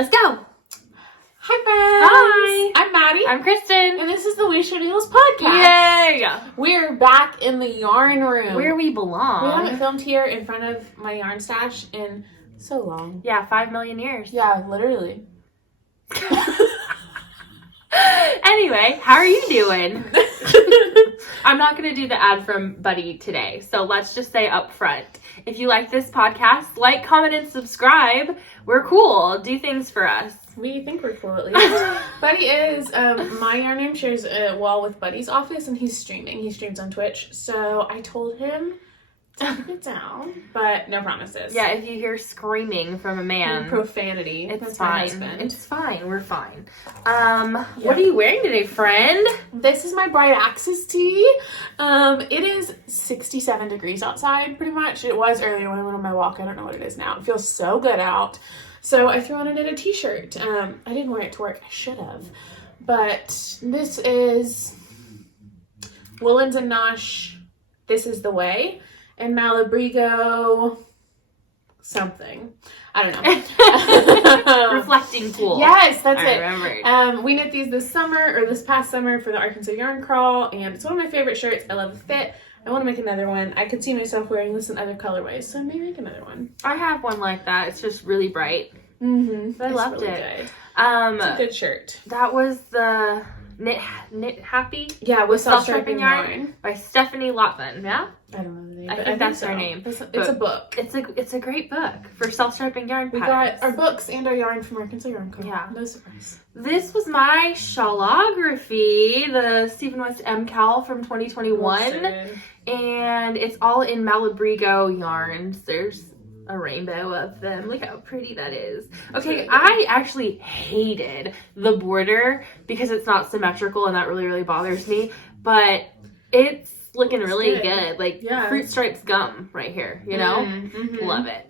Let's go. Hi, friends. Hi. I'm Maddie. I'm Kristen. And this is the We Show Needles podcast. Yay. We're back in the yarn room. Where we belong. We haven't filmed here in front of my yarn stash in so long. Yeah, 5 million years. Yeah, literally. Anyway, how are you doing? I'm not going to do the ad from Buddy today, so let's just say up front. If you like this podcast, like, comment, and subscribe. We're cool. Do things for us. We think we're cool, at least. Buddy is, my yarn room shares a wall with Buddy's office, and he's streaming. He streams on Twitch, so I told him to keep it down, but no promises. Yeah, if you hear screaming from a man. And profanity. It's That's fine. my husband. It's fine. We're fine. What are you wearing today, friend? This is my Bright Axis tee. It is 67 degrees outside, pretty much. It was earlier when I went on my walk. I don't know what it is now. It feels so good out. So I threw on a knitted t-shirt. I didn't wear it to work. I should have. But this is Woolens and Nosh. This is the way. And Malabrigo something. I don't know. Reflecting pool. Yes, that's I it. remembered. We knit these this past summer for the Arkansas Yarn Crawl, and it's one of my favorite shirts. I love the fit. I want to make another one. I could see myself wearing this in other colorways, so maybe make another one. I have one like that. It's just really bright. Mm-hmm. I loved really it. Good. It's a good shirt. That was the Knit Happy? Yeah, with self-striping yarn by Stephanie Lotvin. Yeah? I don't know the name. I think that's her name. It's a book. It's a great book for self-striping yarn patterns. We got our books and our yarn from Arkansas Yarn Co. Yeah. No surprise. This was my Shawllalaalong, the Stephen West MCal from 2021. And it's all in Malabrigo yarns. There's a rainbow of them. Look how pretty that is. Okay, really I actually hated the border because it's not symmetrical and that really, really bothers me. But it's looking really good. Like Fruit Stripes gum right here, you know? Mm-hmm. Love it.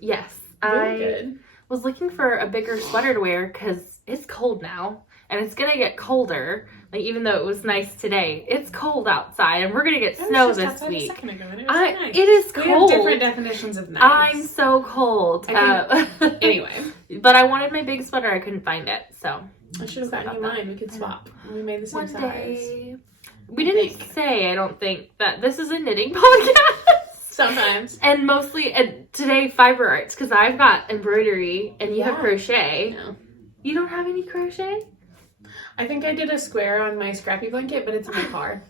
Yes, I was looking for a bigger sweater to wear because it's cold now. And it's going to get colder. Like, even though it was nice today, it's cold outside, and we're going to get snow this week. It is cold. We have different definitions of nice. I'm so cold. Anyway. But I wanted my big sweater. I couldn't find it, so. I should have gotten you mine. We could swap. We made the same size. We didn't say, I don't think, that this is a knitting podcast. Sometimes. And mostly, today, fiber arts, because I've got embroidery, and you have crochet. No. You don't have any crochet? I think I did a square on my scrappy blanket, but it's in my car.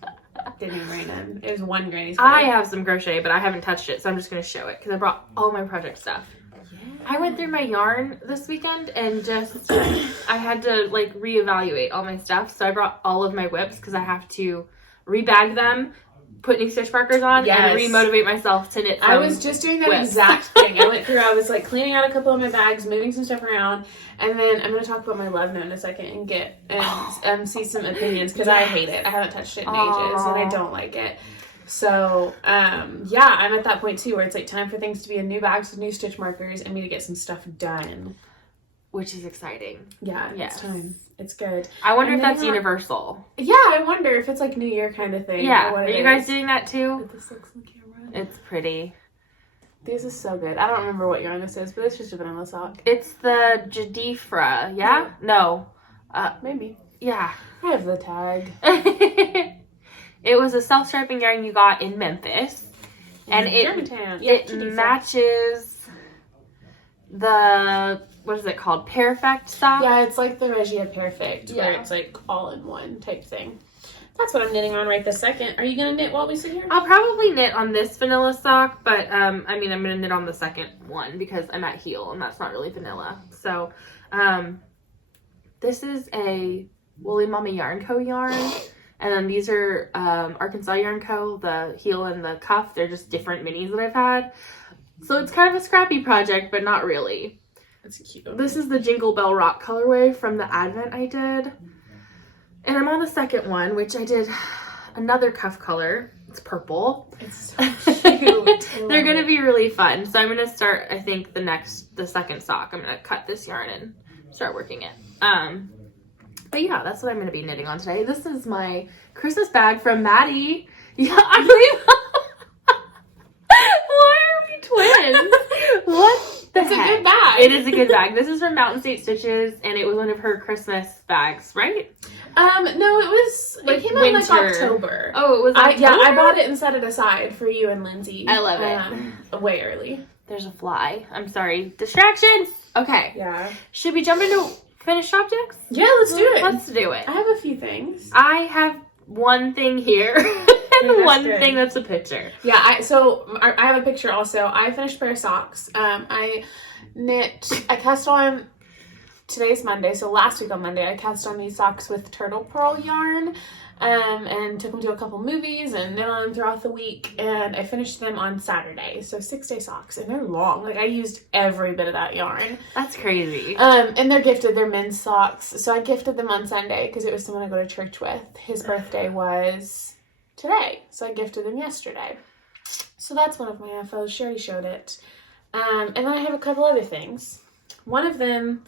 Didn't even rain in. It was one granny square. I have some crochet, but I haven't touched it, so I'm just going to show it because I brought all my project stuff. Yeah. I went through my yarn this weekend and just, I had to like reevaluate all my stuff. So I brought all of my whips because I have to rebag them, put new stitch markers on, and re-motivate myself to knit some I was just doing that exact thing. I was like cleaning out a couple of my bags, moving some stuff around, and then I'm going to talk about my love note in a second and get see some opinions because I hate it. I haven't touched it in ages and I don't like it. So, I'm at that point too where it's like time for things to be in new bags with new stitch markers and me to get some stuff done. Which is exciting. Yeah, it's time. It's good. I wonder if that's universal. Yeah, I wonder if it's like New Year kind of thing. Yeah, are you guys doing that too? This looks on camera. It's pretty. This is so good. I don't remember what yarn this is, but it's just a vanilla sock. It's the Jadifra, yeah? No. Maybe. Yeah. I have the tag. It was a self-striping yarn you got in Memphis. And it matches the, what is it called? Perfect sock? Yeah, it's like the Regia Perfect, where it's like all in one type thing. That's what I'm knitting on right this second. Are you going to knit while we sit here? I'll probably knit on this vanilla sock, but I'm going to knit on the second one because I'm at heel and that's not really vanilla. So, this is a Woolly Mama Yarn Co. yarn. And then these are Arkansas Yarn Co. The heel and the cuff. They're just different minis that I've had. So it's kind of a scrappy project, but not really. That's cute. This is the Jingle Bell Rock colorway from the Advent I did. And I'm on the second one, which I did another cuff color. It's purple. It's so cute. They're going to be really fun. So I'm going to start, I think, the second sock. I'm going to cut this yarn and start working it. But yeah, that's what I'm going to be knitting on today. This is my Christmas bag from Maddie. Yeah, I believe. Why are we twins? What It's a good bag. It is a good bag. This is from Mountain State Stitches, and it was one of her Christmas bags, right? No, it came out in like October. Oh, it was October? I bought it and set it aside for you and Lindsay. I love it. Way early. There's a fly. I'm sorry. Distractions! Okay. Yeah. Should we jump into finished objects? Yeah, let's do it. Let's do it. I have a few things. I have one thing here and one thing that's a picture. Yeah, I have a picture also. I finished a pair of socks. I cast on, today's Monday, so last week on Monday, I cast on these socks with turtle pearl yarn. And took them to a couple movies and knit on them throughout the week, and I finished them on Saturday. So 6-day socks, and they're long. Like, I used every bit of that yarn. That's crazy. And they're gifted. They're men's socks. So I gifted them on Sunday because it was someone I go to church with. His birthday was today, so I gifted them yesterday. So that's one of my FOs. She already showed it. And then I have a couple other things. One of them,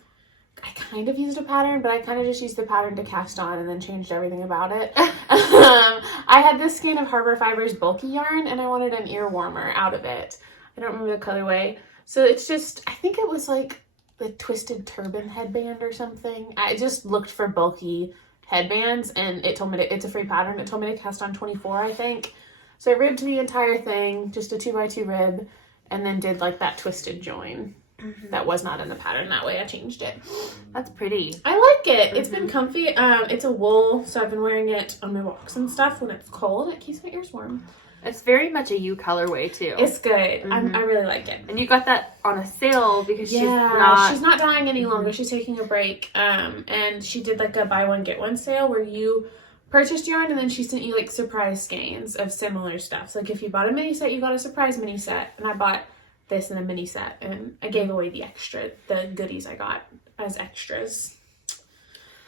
I kind of used a pattern, but I kind of just used the pattern to cast on and then changed everything about it. I had this skein of Harbor Fibers bulky yarn, and I wanted an ear warmer out of it. I don't remember the colorway. So it's just, I think it was like the Twisted Turban headband or something. I just looked for bulky headbands, and it told me it's a free pattern. It told me to cast on 24, I think. So I ribbed the entire thing, just a 2x2 rib, and then did like that twisted join. That was not in the pattern that way. I changed it. That's pretty. I like it. It's been comfy. It's a wool, so I've been wearing it on my walks and stuff when it's cold. It keeps my ears warm. It's very much a you colorway too. It's good. I really like it. And you got that on a sale because she's not dyeing any longer. She's taking a break. And she did like a buy one get one sale where you purchased yarn and then she sent you like surprise skeins of similar stuff. So like if you bought a mini set, you got a surprise mini set, and I bought this in a mini set, and I gave away the goodies I got as extras.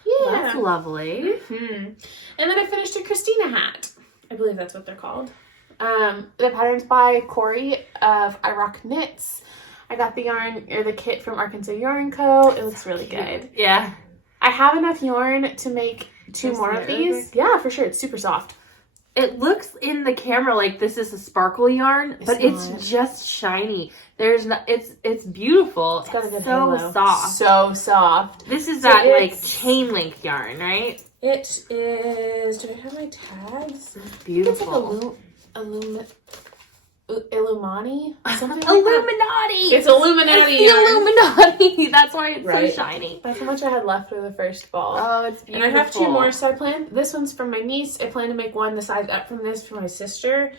Yeah. That's lovely. And then I finished a Christina hat. I believe that's what they're called. The pattern's by Cori of I Rock Knits. I got the yarn, or the kit from Arkansas Yarn Co. It looks really good. Yeah. I have enough yarn to make two more of these. Yeah, for sure. It's super soft. It looks in the camera like this is a sparkle yarn, but it's just shiny. There's not. It's beautiful. It's got a good so halo. soft. So soft. This is that like chain link yarn, right? It is. Do I have my tags? It's beautiful. It's like Illumani? Something like Illuminati! It's Illuminati. It's the Illuminati. That's why it's so shiny. That's how much I had left for the first ball. Oh, it's beautiful. And I have two more, so this one's from my niece. I plan to make one the size up from this for my sister.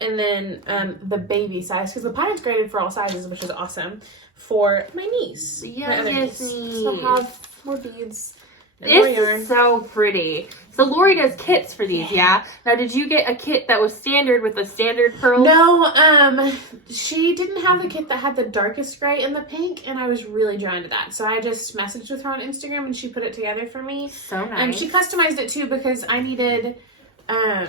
And then the baby size, because the pattern's graded for all sizes, which is awesome, for my niece. My other niece. So I have more beads. This is so pretty. So Lori does kits for these, yeah? Now, did you get a kit that was standard with the standard pearls? No, she didn't have the kit that had the darkest gray and the pink, and I was really drawn to that. So I just messaged with her on Instagram, and she put it together for me. So nice. She customized it, too, because I needed, I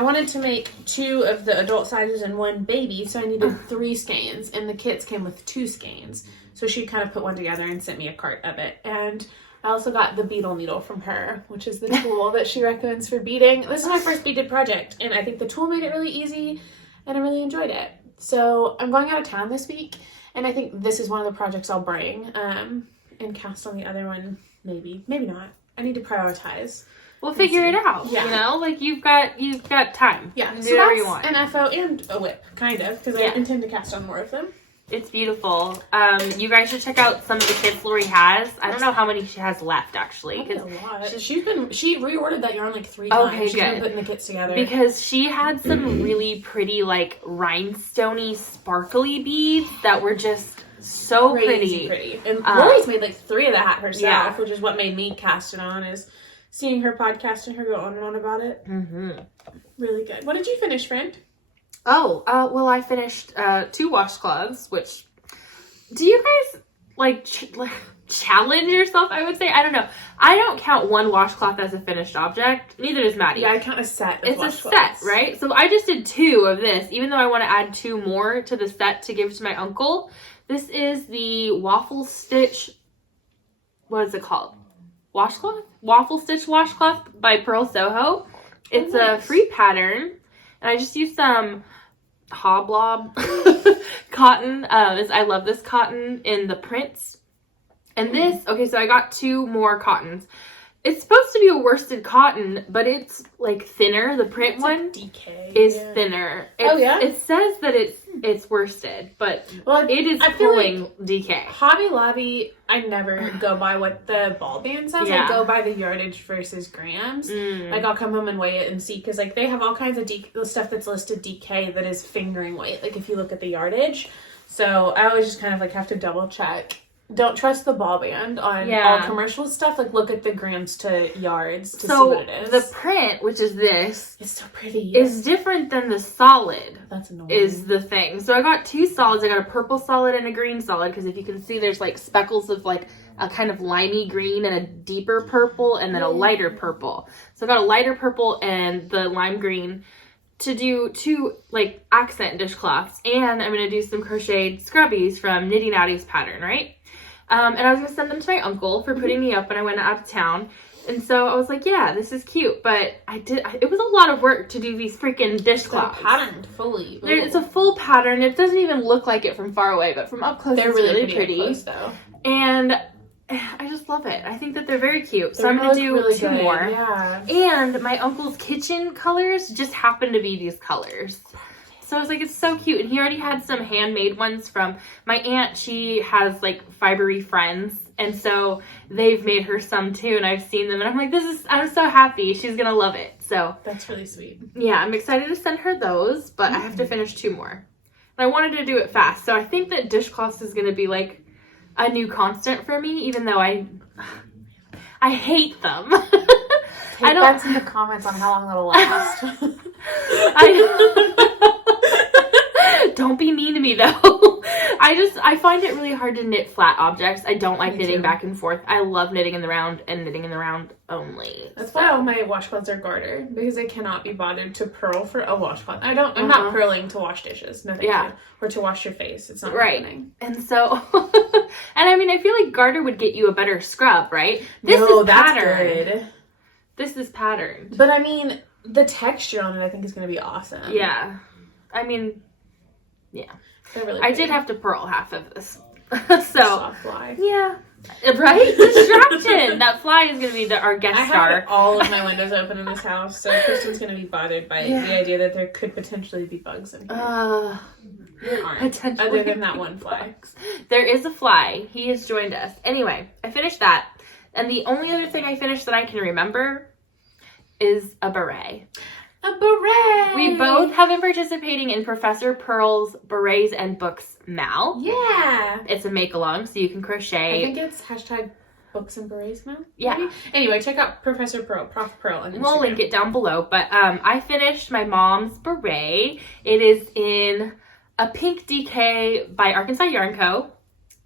wanted to make 2 of the adult sizes and 1 baby, so I needed 3 skeins, and the kits came with 2 skeins. So she kind of put one together and sent me a cart of it, and I also got the beetle needle from her, which is the tool that she recommends for beading. This is my first beaded project, and I think the tool made it really easy, and I really enjoyed it. So I'm going out of town this week, and I think this is one of the projects I'll bring, and cast on the other one, maybe not. I need to prioritize. We'll figure it out. Yeah. You know, like you've got time. Yeah. Do so whatever that's you want. An FO and a whip, kind of, because I intend to cast on more of them. It's beautiful. You guys should check out some of the kits Lori has. I don't know how many she has left, actually. A lot. She reordered that yarn like 3 times. She's been putting the kits together. Because she had some really pretty, like, rhinestoney, sparkly beads that were just so pretty. And Lori's made like 3 of the hat herself, which is what made me cast it on, is seeing her podcast and her go on and on about it. Really good. What did you finish, friend? Oh, well, I finished 2 washcloths, which, do you guys, like, challenge yourself, I would say? I don't know. I don't count 1 washcloth as a finished object. Neither does Maddie. Yeah, I count a set of It's a set, right? So I just did 2 of this, even though I want to add 2 more to the set to give to my uncle. This is the Waffle Stitch, what is it called? Washcloth? Waffle Stitch Washcloth by Pearl Soho. It's a free pattern. And I just used some Hoblob cotton. I love this cotton in the prints. And this, okay, so I got 2 more cottons. It's supposed to be a worsted cotton, but it's like thinner. The print one is thinner. It says that it's worsted, but it is pulling DK. Hobby Lobby, I never go by what the ball band says. I go by the yardage versus grams. Like I'll come home and weigh it and see, because like they have all kinds of stuff that's listed DK that is fingering weight. Like if you look at the yardage, so I always just kind of like have to double check. Don't trust the ball band on all commercial stuff. Like, look at the grams to yards to see what it is. The print, which is this, it's so pretty, is different than the solid. That's annoying. Is the thing. So I got 2 solids. I got a purple solid and a green solid, because if you can see, there's like speckles of like a kind of limey green and a deeper purple, and then a lighter purple. So I got a lighter purple and the lime green to do 2 like accent dishcloths, and I'm going to do some crocheted scrubbies from Knitty Natty's pattern, right? And I was going to send them to my uncle for putting me up when I went out of town. And so I was like, yeah, this is cute. But it was a lot of work to do these freaking dishcloths. They're patterned fully. It's a full pattern. It doesn't even look like it from far away, but from up close, they're really pretty. Up close, though. And I just love it. I think that they're very cute. So I'm going to do really 2 more. Yeah. And my uncle's kitchen colors just happen to be these colors. So I was like, it's so cute. And he already had some handmade ones from my aunt. She has like fibery friends. And so they've made her some too. And I've seen them. And I'm like, I'm so happy. She's going to love it. So that's really sweet. Yeah, I'm excited to send her those. But I have to finish 2 more. And I wanted to do it fast. So I think that dishcloths is going to be like a new constant for me. Even though I hate them. That's in the comments on how long it'll last. Don't be mean to me though. I find it really hard to knit flat objects. I don't like knitting back and forth. I love knitting in the round and knitting in the round only. That's why all my washcloths are gartered, because I cannot be bothered to purl for a washcloth. I'm not purling to wash dishes. No, thank you. Or to wash your face. It's not happening. And so, and I mean, I feel like garter would get you a better scrub, right? This is patterned. Good. This is patterned. But I mean, the texture on it, I think, is going to be awesome. Yeah. I mean, yeah. Really I did have to purl half of this. Soft fly. Yeah. Right? Distraction. That fly is going to be our guest star. I have all of my windows open in this house, so Kristen's going to be bothered by the idea that there could potentially be bugs in here. There aren't. Other than that one fly. There is a fly. He has joined us. Anyway, I finished that. And the only other thing I finished that I can remember is a beret. A beret! We both have been participating in Professor Pearl's Berets and Books Mal. Yeah. It's a make-along, so you can crochet. I think it's #books and berets Mal. Yeah. Maybe? Anyway, check out Professor Pearl, Prof Pearl on Instagram. We'll link it down below. But I finished my mom's beret. It is in a pink DK by Arkansas Yarn Co.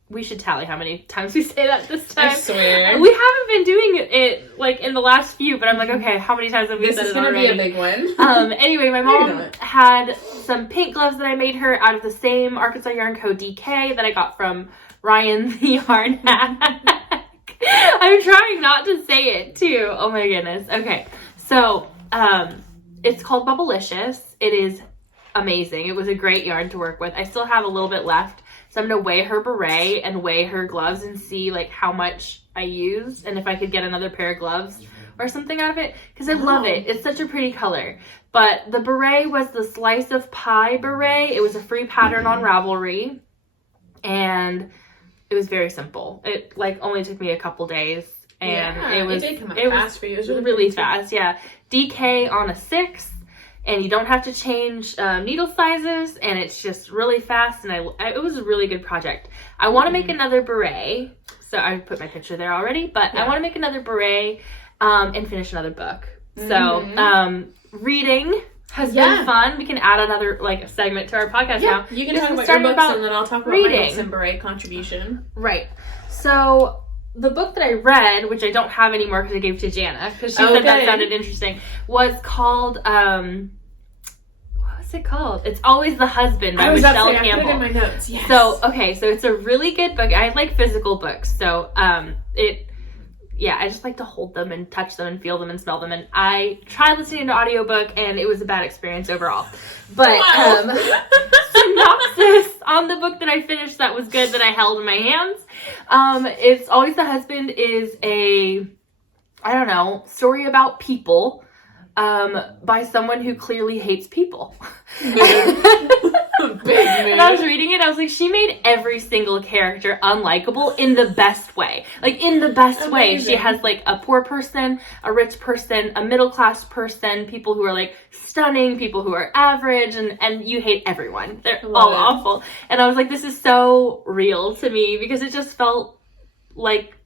We should tally how many times we say that this time. I swear. We haven't been doing it like in the last few, but I'm like, okay, how many times have we said it already? This is going to be a big one. Anyway, my mom had some pink gloves that I made her out of the same Arkansas Yarn Co. DK that I got from Ryan the Yarn Hag. I'm trying not to say it too. Oh my goodness. Okay. So, it's called Bubblicious. It is amazing. It was a great yarn to work with. I still have a little bit left. So I'm going to weigh her beret and weigh her gloves and see like how much I used and if I could get another pair of gloves or something out of it. Because I love it. It's such a pretty color. But the beret was the Slice of Pie beret. It was a free pattern on Ravelry. And it was very simple. It like only took me a couple days. And it did come out fast for you. It was really fast. Yeah. DK on a 6. And you don't have to change needle sizes, and it's just really fast, and it was a really good project. I want to make another beret, so I put my picture there already, but I want to make another beret and finish another book. So reading has been fun. We can add another like segment to our podcast now. You can talk about your books, and then I'll talk about my books and beret contribution. Right. So the book that I read, which I don't have anymore because I gave to Jana, because she said that sounded interesting, was called, what was it called? It's Always the Husband by Michelle Campbell. I put it in my notes, yes. So, okay, so it's a really good book. I like physical books, so I just like to hold them and touch them and feel them and smell them. And I tried listening to audiobook and it was a bad experience overall. But synopsis on the book that I finished that was good that I held in my hands. It's Always the Husband is a, I don't know, story about people by someone who clearly hates people. And I was reading it, I was like, she made every single character unlikable in the best way. Like, in the best way. She has, like, a poor person, a rich person, a middle-class person, people who are, like, stunning, people who are average, and you hate everyone. They're all awful. And I was like, this is so real to me, because it just felt like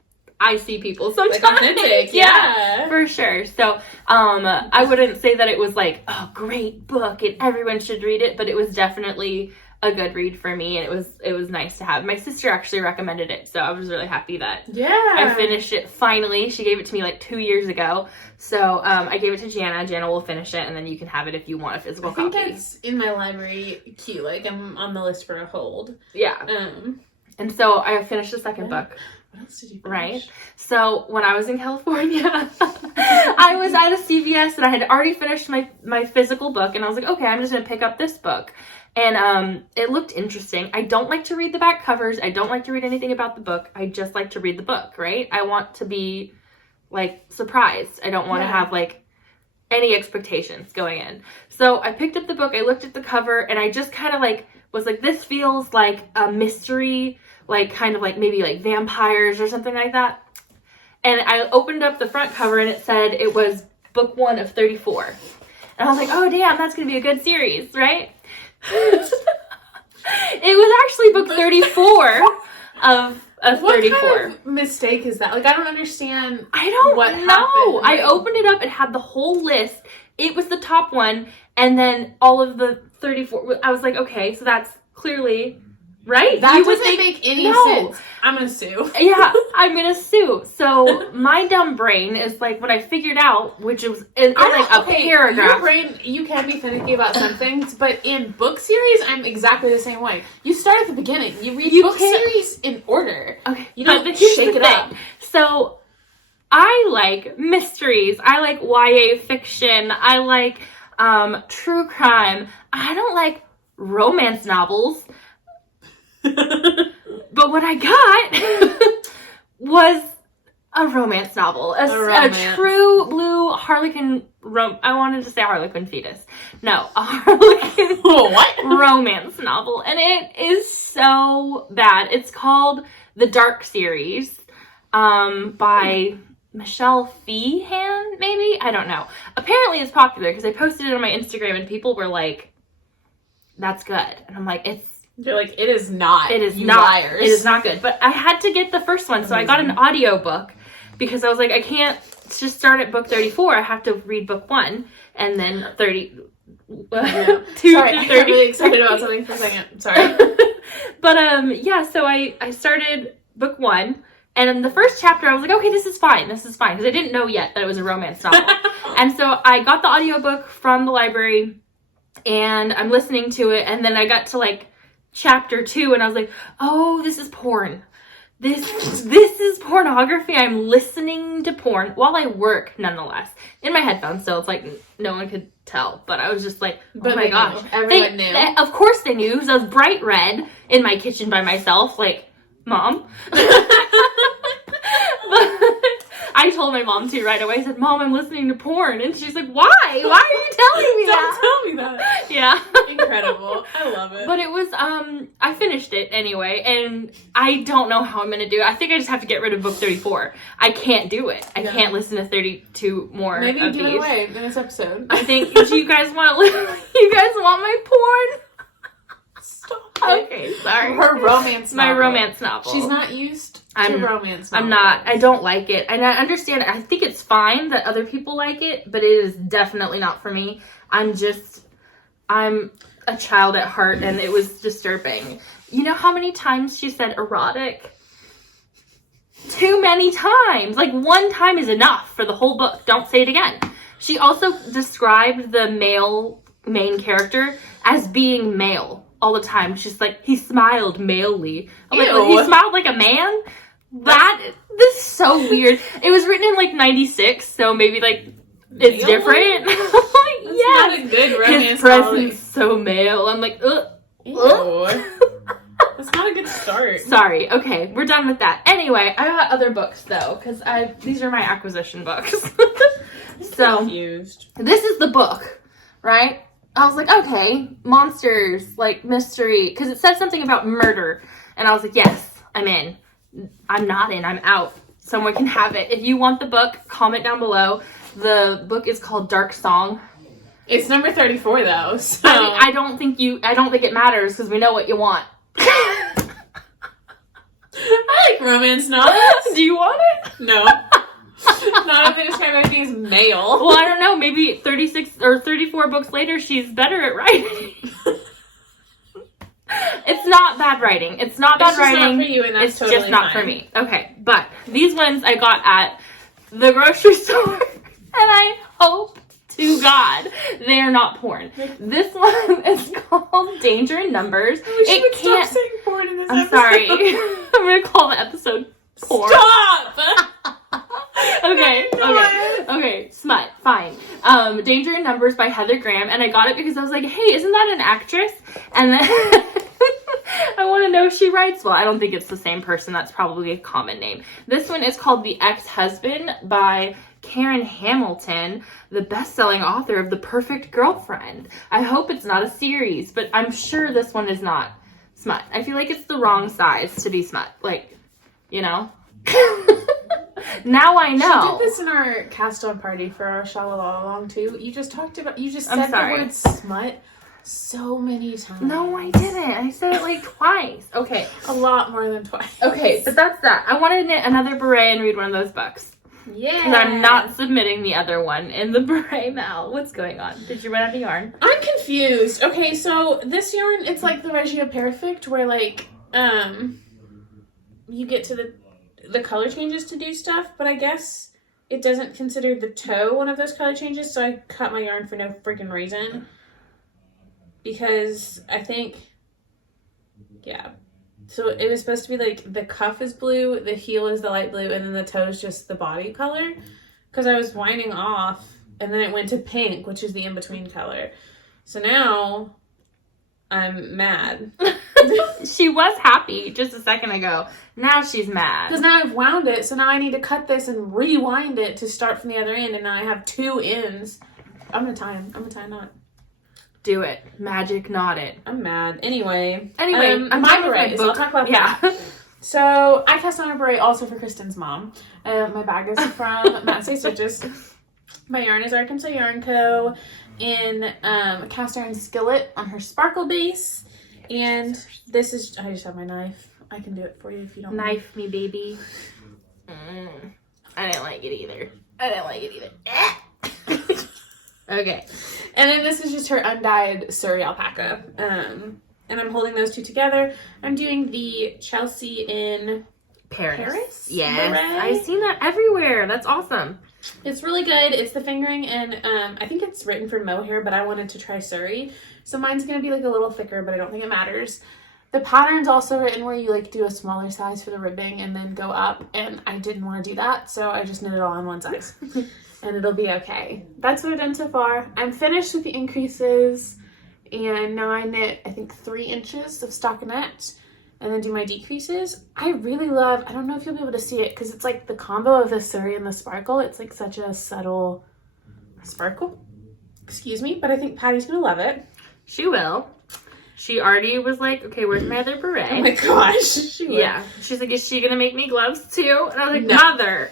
I see people sometimes. Like authentic, yeah. For sure. So, I wouldn't say that it was like, oh, great book and everyone should read it, but it was definitely a good read for me, and it was nice to have. My sister actually recommended it, so I was really happy that I finished it finally. She gave it to me like 2 years ago, so I gave it to Jana. Jana will finish it, and then you can have it if you want a physical copy. I think that's in my library queue. Like, I'm on the list for a hold. Yeah. And so I finished the second book. What else did you finish? Right. So when I was in California, I was at a CVS and I had already finished my physical book, and I was like, okay, I'm just going to pick up this book. And it looked interesting. I don't like to read the back covers. I don't like to read anything about the book. I just like to read the book, right? I want to be, like, surprised. I don't want to have, like, any expectations going in. So I picked up the book, I looked at the cover, and I just kind of, like, was like, this feels like a mystery, like, kind of like maybe like vampires or something like that. And I opened up the front cover and it said it was book 1 of 34. And I was like, oh damn, that's gonna be a good series, right? It was actually book 34 of 34. What kind of mistake is that? Like, I don't understand. I don't what know. happened. I opened it up, it had the whole list. It was the top one, and then all of the 34. I was like, okay, so that's clearly right. That doesn't make any sense. I'm gonna sue. Yeah, I'm gonna sue. So my dumb brain is like, when I figured out, which was in like a paragraph. Your brain, you can be finicky about some things, but in book series, I'm exactly the same way. You start at the beginning. You read book series in order. Okay, you don't shake it up. So I like mysteries. I like YA fiction. I like true crime. I don't like romance novels. But what I got was a romance novel. A true blue Harlequin I wanted to say Harlequin fetus. No, a Harlequin romance novel. And it is so bad. It's called The Dark Series by Michelle Feehan, maybe? I don't know. Apparently it's popular because I posted it on my Instagram and people were like, that's good. And I'm like, you're like, it is not. It is not. Liars. It is not good. But I had to get the first one, so I got an audiobook because I was like, I can't just start at book 34. I have to read book 1 and then 30. Yeah. 2 Sorry, to 30. I got really excited about something for a second. Sorry. But yeah, so I started book 1, and in the first chapter I was like, okay, this is fine, because I didn't know yet that it was a romance novel. And so I got the audiobook from the library, and I'm listening to it, and then I got to like chapter 2 and I was like, oh, this is porn. This is pornography. I'm listening to porn while I work, nonetheless, in my headphones, so it's like no one could tell, but I was just like, oh my gosh, everyone knew. Of course they knew, because I was bright red in my kitchen by myself, like, Mom. I told my mom too right away. I said, Mom, I'm listening to porn. And she's like, why? Why are you telling me that? Don't tell me that. Yeah. Incredible. I love it. But it was, I finished it anyway, and I don't know how I'm going to do it. I think I just have to get rid of book 34. I can't do it. I can't listen to 32 more Maybe of give these. it away in this episode. I think, do you guys want my porn? Stop. Okay, sorry. Her romance novel. My romance novel. She's not used to romance novels. I'm not. I don't like it. And I understand. I think it's fine that other people like it, but it is definitely not for me. I'm a child at heart, and it was disturbing. You know how many times she said erotic? Too many times. Like, one time is enough for the whole book. Don't say it again. She also described the male main character as being male all the time. She's like, he smiled malely. I'm like, well, he smiled like a man? This is so weird. It was written in like 96, so maybe like it's Male? different. That's not a good romance His presence so male. I'm like, ugh. Ew. That's not a good start. Sorry. Okay, we're done with that. Anyway, I got other books though, because these are my acquisition books. So Confused. this is the book, right? I was like, okay, monsters, like mystery, because it said something about murder, and I was like, yes, I'm in. I'm not in. I'm out. Someone can have it. If you want the book, comment down below. The book is called Dark Song. It's number 34 though. So I don't think it matters because we know what you want. I like romance novels. Do you want it? No. Not if they describe everything as male. Well, I don't know. Maybe 36 or 34 books later, she's better at writing. It's not bad writing. It's not bad writing. It's just not for you, and that's it's totally just not fine. for me. Okay, but these ones I got at the grocery store, and I hope to God they are not porn. This one is called Danger in Numbers. We should stop saying porn in this I'm episode. sorry. I'm gonna call the episode porn. Stop! Okay, smut, fine. Danger in Numbers by Heather Graham, and I got it because I was like, hey, isn't that an actress? And then I want to know if she writes well. I don't think it's the same person. That's probably a common name. This one is called The Ex-Husband by Karen Hamilton, the best-selling author of The Perfect Girlfriend. I hope it's not a series, but I'm sure this one is not smut. I feel like it's the wrong size to be smut. Like, you know? Now I know. She did this in our cast-on party for our Shawllalaalong too. You just said the word smut so many times. No, I didn't. I said it like twice. Okay. A lot more than twice. Okay, but that's that. I want to knit another beret and read one of those books. Yeah. Because I'm not submitting the other one in the beret now. What's going on? Did you run out of yarn? I'm confused. Okay, so this yarn, it's like the Regia Perfect, where like, you get to the color changes to do stuff, but I guess it doesn't consider the toe one of those color changes, so I cut my yarn for no freaking reason. Because I think, yeah. So it was supposed to be like the cuff is blue, the heel is the light blue, and then the toe is just the body color. Because I was winding off, and then it went to pink, which is the in-between color. So now I'm mad. She was happy just a second ago. Now she's mad. Because now I've wound it, so now I need to cut this and rewind it to start from the other end, and now I have two ends. I'm gonna tie them. I'm gonna tie a knot. Do it. Magic knot it. I'm mad. Anyway, I'm my done with beret. So I'll talk about yeah. that. So I cast on a beret also for Kristen's mom. My bag is from Matt Say Stitches. My yarn is Arkansas Yarn Co. in cast iron skillet on her sparkle base. And this is, I just have my knife. I can do it for you if you don't mind. Knife me, baby. I didn't like it either. Okay. And then this is just her undyed Surrey alpaca. And I'm holding those two together. I'm doing the Chelsea in Paris? Yes. Beret? I've seen that everywhere. That's awesome. It's really good. It's the fingering, and I think it's written for mohair, but I wanted to try Surrey. So mine's going to be like a little thicker, but I don't think it matters. The pattern's also written where you like do a smaller size for the ribbing and then go up, and I didn't want to do that, so I just knit it all on one size. And it'll be okay. That's what I've done so far. I'm finished with the increases, and now I knit, I think, 3 inches of stockinette, and then do my decreases. I really love, I don't know if you'll be able to see it, because it's like the combo of the Surrey and the sparkle. It's like such a subtle sparkle. Excuse me, but I think Patty's gonna love it. She will. She already was like, okay, where's my other beret? Oh my gosh. She will. Yeah. She's like, is she gonna make me gloves too? And I was like, No. Mother.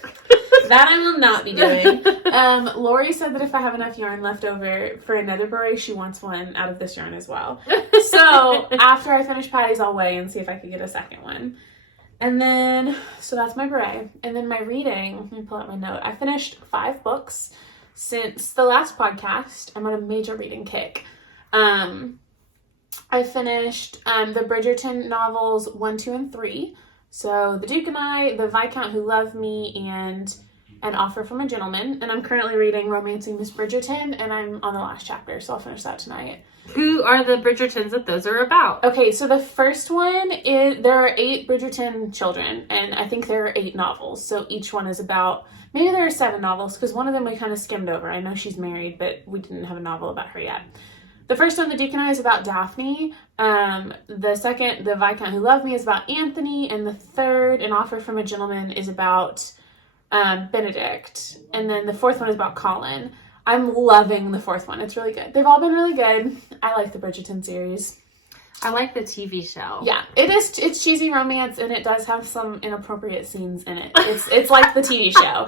That I will not be doing. Lori said that if I have enough yarn left over for another beret, she wants one out of this yarn as well. So after I finish Patty's, I'll weigh and see if I can get a second one. And then, so that's my beret. And then my reading, let me pull out my note. I finished 5 books since the last podcast. I'm on a major reading kick. I finished the Bridgerton novels 1, 2, and 3. So The Duke and I, The Viscount Who Loved Me, and and Offer from a Gentleman. And I'm currently reading Romancing Miss Bridgerton, and I'm on the last chapter, so I'll finish that tonight. Who are the Bridgertons that those are about? Okay, so the first one is, there are 8 Bridgerton children, and I think there are 8 novels. So each one is about, maybe there are 7 novels, because one of them we kind of skimmed over. I know she's married, but we didn't have a novel about her yet. The first one, The Duke and I, is about Daphne. The second, The Viscount Who Loved Me, is about Anthony. And the third, An Offer from a Gentleman, is about Benedict. And then the fourth one is about Colin. I'm loving the fourth one. It's really good. They've all been really good. I like the Bridgerton series. I like the TV show. Yeah, it's cheesy romance, and it does have some inappropriate scenes in it. It's like the TV show.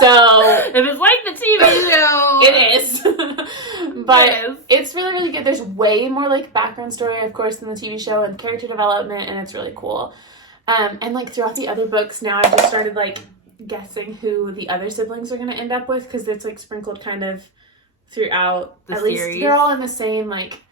So if it's like the TV show, it is. But it's really, really good. There's way more like background story, of course, than the TV show, and character development, and it's really cool. And like throughout the other books now, I just started like guessing who the other siblings are going to end up with, because it's like sprinkled kind of throughout the at series. Least they're all in the same like,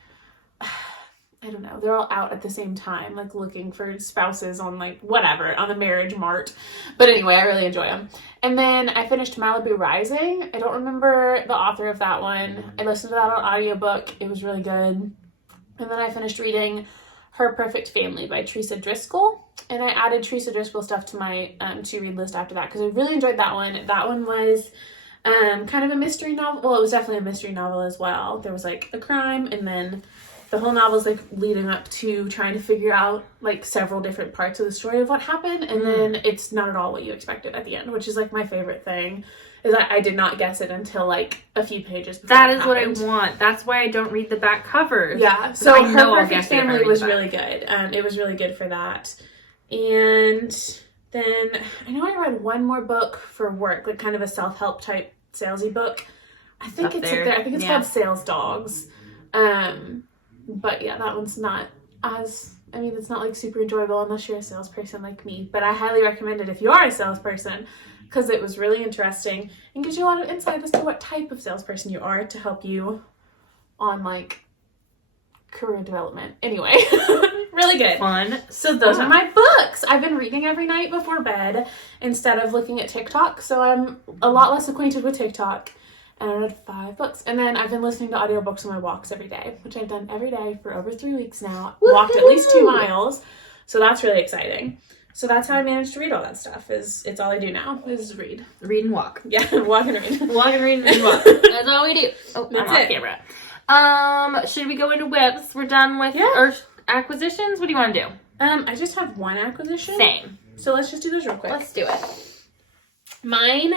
I don't know, they're all out at the same time, like looking for spouses on like whatever, on the marriage mart. But anyway, I really enjoy them. And then I finished Malibu Rising. I don't remember the author of that one. I listened to that on audiobook. It was really good. And then I finished reading Her Perfect Family by Teresa Driscoll. And I added Teresa Driscoll stuff to my to-read list after that, because I really enjoyed that one. That one was kind of a mystery novel. Well, it was definitely a mystery novel as well. There was like a crime, and then the whole novel is like leading up to trying to figure out like several different parts of the story of what happened, and then it's not at all what you expected at the end, which is like my favorite thing. Is that I did not guess it until like a few pages before that is what I want. That's why I don't read the back covers. Yeah, so Her Perfect Family was really good. It was really good for that. And then I know I read one more book for work, like kind of a self-help type salesy book. I think it's up there. I think it's called Sales Dogs. But yeah, that one's not as, I mean, it's not like super enjoyable unless you're a salesperson like me, but I highly recommend it if you are a salesperson, because it was really interesting and gives you a lot of insight as to what type of salesperson you are to help you on like career development. Anyway, really good. Fun. So those are my books. I've been reading every night before bed instead of looking at TikTok, so I'm a lot less acquainted with TikTok. And I read 5 books. And then I've been listening to audiobooks on my walks every day, which I've done every day for over 3 weeks now. Woo-hoo! Walked at least 2 miles. So that's really exciting. So that's how I managed to read all that stuff. It's all I do now is read. Read and walk. Yeah, walk and read. Walk and read and walk. That's all we do. Oh, that's I'm off camera. Should we go into whips? We're done with our acquisitions? What do you want to do? I just have one acquisition. Same. So let's just do those real quick. Let's do it. Mine,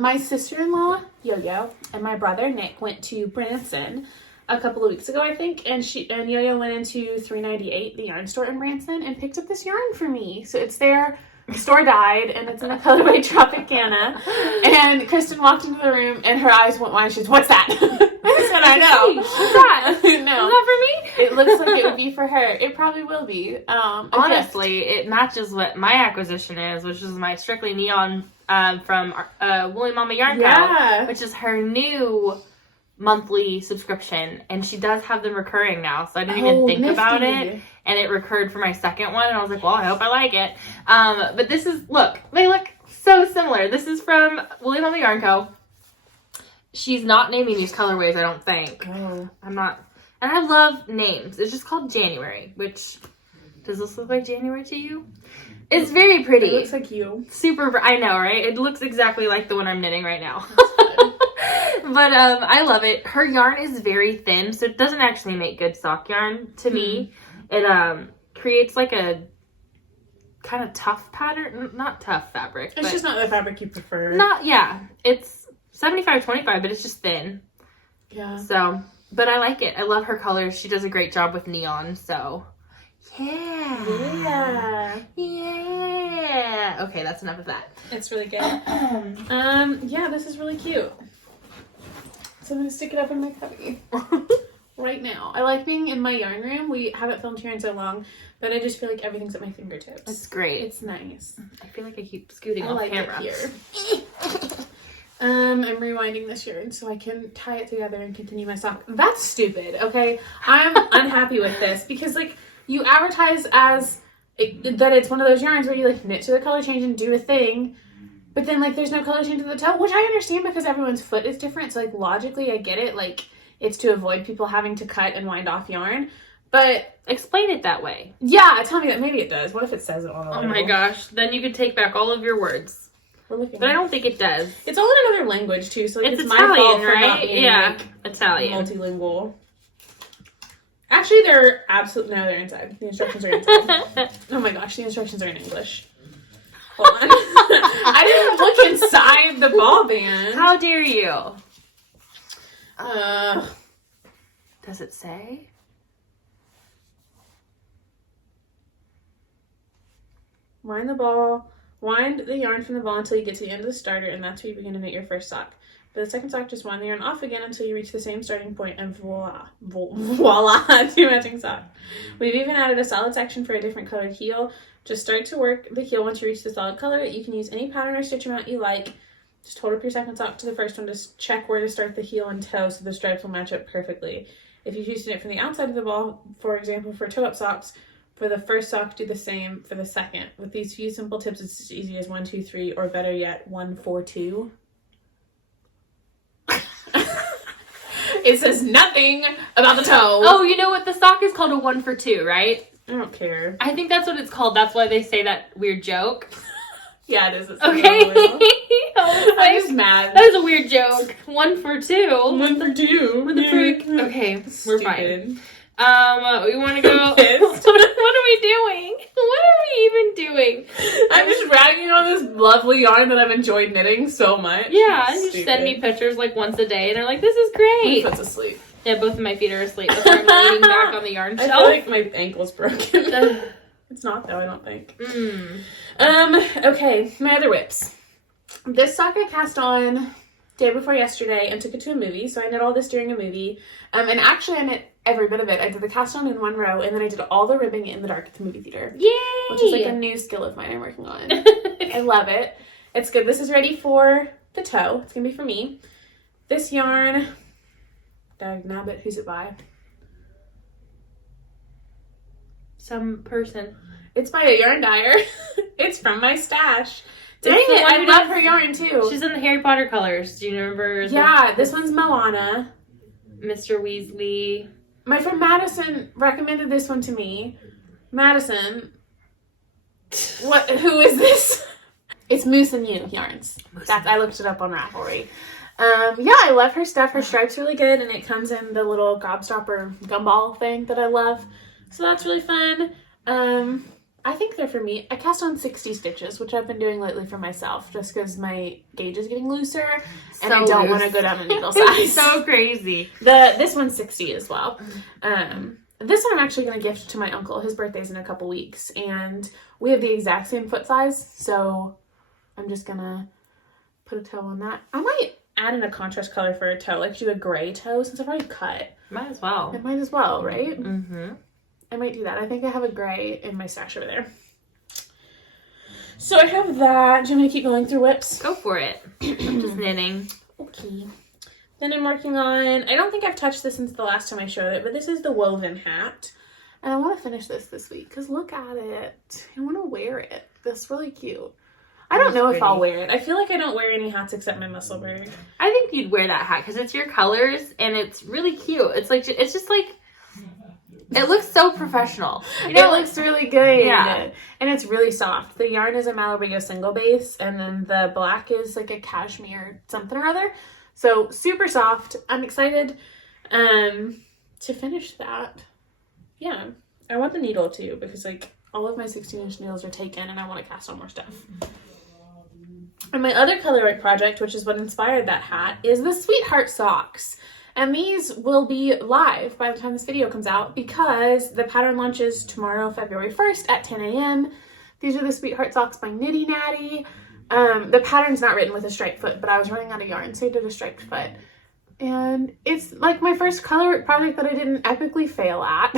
my sister-in-law, Yo-Yo, and my brother, Nick, went to Branson a couple of weeks ago, I think, and Yo-Yo went into 398, the yarn store in Branson, and picked up this yarn for me. So it's their store died, and it's in the colorway Tropicana, and Kristen walked into the room, and her eyes went wide. She said, "What's that?" I said, "I know." What's that? No. Is that for me? It looks like it would be for her. It probably will be. Honestly, it matches what my acquisition is, which is my Strictly Neon from Woolly Mama Yarn Co., which is her new monthly subscription, and she does have them recurring now, so I didn't even think about it, and it recurred for my second one, and I was like, well, I hope I like it. But this is, they look so similar. This is from Woolly Mama Yarn Co. She's not naming these colorways, I don't think. I'm not, and I love names. It's just called January, which, does this look like January to you? It's very pretty. It looks like you. Super, I know, right? It looks exactly like the one I'm knitting right now. But I love it. Her yarn is very thin, so it doesn't actually make good sock yarn to me. It creates like a kind of tough pattern. Not tough fabric. It's just not the fabric you prefer. It's 75-25, but it's just thin. Yeah. So, but I like it. I love her colors. She does a great job with neon, so... Yeah. Okay, that's enough of that. It's really good. Yeah, this is really cute. So I'm gonna stick it up in my cubby right now. I like being in my yarn room. We haven't filmed here in so long, but I just feel like everything's at my fingertips. It's great. It's nice. I feel like I keep scooting off camera. It here. I'm rewinding this yarn so I can tie it together and continue my sock. That's stupid, okay? I'm unhappy with this because, like, you advertise as that it's one of those yarns where you, like, knit to the color change and do a thing, But then, like, there's no color change in the toe, which I understand because everyone's foot is different. So, like, logically, I get it. Like, it's to avoid people having to cut and wind off yarn. But explain it that way. Yeah, tell me that. Maybe it does. What if it says it on the label? Oh my gosh. Then you could take back all of your words. But I don't think it does. It's all in another language, too. So, like, it's Italian, my fault for right? not being, yeah, like, Italian. Multilingual. Actually, they're absolutely... No, they're inside. The instructions are inside. Oh my gosh, the instructions are in English. Hold on. I didn't look inside the ball band. How dare you? Does it say? Wind the yarn from the ball until you get to the end of the starter, and that's where you begin to knit your first sock. For the second sock, just wind the yarn off again until you reach the same starting point, and voila, two matching sock. We've even added a solid section for a different colored heel. Just start to work the heel once you reach the solid color. You can use any pattern or stitch amount you like. Just hold up your second sock to the first one to check where to start the heel and toe so the stripes will match up perfectly. If you choose to knit from the outside of the ball, for example, for toe-up socks, for the first sock, do the same for the second. With these few simple tips, it's as easy as 1, 2, 3, or better yet, 1, 4, 2. It says nothing about the toe. Oh, you know what? The sock is called a 1 for 2, right? I don't care. I think that's what it's called. That's why they say that weird joke. Yeah, it is. Okay. I'm just mad. That is a weird joke. 1 for 2. 1 for 2. What the frick? Okay, we're fine. We want to go. What are we doing? What are we even doing? I'm just ragging on this lovely yarn that I've enjoyed knitting so much. Yeah, and you just send me pictures like once a day, and they're like, "This is great." My foot's asleep. Yeah, both of my feet are asleep. That's why I'm leaning back on the yarn shelf. I feel like my ankle's broken. It's not though, I don't think. Okay, my other whips. This sock I cast on day before yesterday and took it to a movie. So I knit all this during a movie. And actually I knit every bit of it. I did the cast on in one row, and then I did all the ribbing in the dark at the movie theater. Yay! Which is like a new skill of mine I'm working on. I love it. It's good. This is ready for the toe. It's gonna be for me. This yarn, dag nabbit, who's it by? Some person. It's by a yarn dyer. It's from my stash. Dang it, I love her yarn too. She's in the Harry Potter colors. Do you remember? Yeah, this one's Moana. Mr. Weasley. My friend Madison recommended this one to me. Madison. What? Who is this? It's Moose and You yarns. I looked it up on Ravelry. Yeah, I love her stuff. Her stripe's really good, and it comes in the little gobstopper gumball thing that I love. So that's really fun. I think they're for me. I cast on 60 stitches, which I've been doing lately for myself, just because my gauge is getting looser, and I don't want to go down a needle size. So crazy. This one's 60 as well. This one I'm actually going to gift to my uncle. His birthday's in a couple weeks, and we have the exact same foot size, so I'm just going to put a toe on that. I might add in a contrast color for a toe, like do a gray toe, since I've already cut. Might as well. It might as well, right? Mm-hmm. I might do that. I think I have a gray in my stash over there. So I have that. Do you want me to keep going through whips? Go for it. I'm just knitting. Okay. Then I'm working on, I don't think I've touched this since the last time I showed it, but this is the woven hat. And I want to finish this week because look at it. I want to wear it. That's really cute. I don't know if I'll wear it. I feel like I don't wear any hats except my Musselburgh. I think you'd wear that hat because it's your colors and it's really cute. It's just like, it looks so professional. You know, it looks really good. Yeah. And it's really soft. The yarn is a Malabrigo single base, and then the black is like a cashmere something or other. So super soft. I'm excited to finish that. Yeah. I want the needle too, because like all of my 16-inch needles are taken and I want to cast on more stuff. And my other colorwork project, which is what inspired that hat, is the Sweetheart Socks. And these will be live by the time this video comes out because the pattern launches tomorrow, February 1st at 10 a.m. These are the Sweetheart Socks by MadebyMaddie. The pattern's not written with a striped foot, but I was running out of yarn, so I did a striped foot. And it's like my first colorwork project that I didn't epically fail at.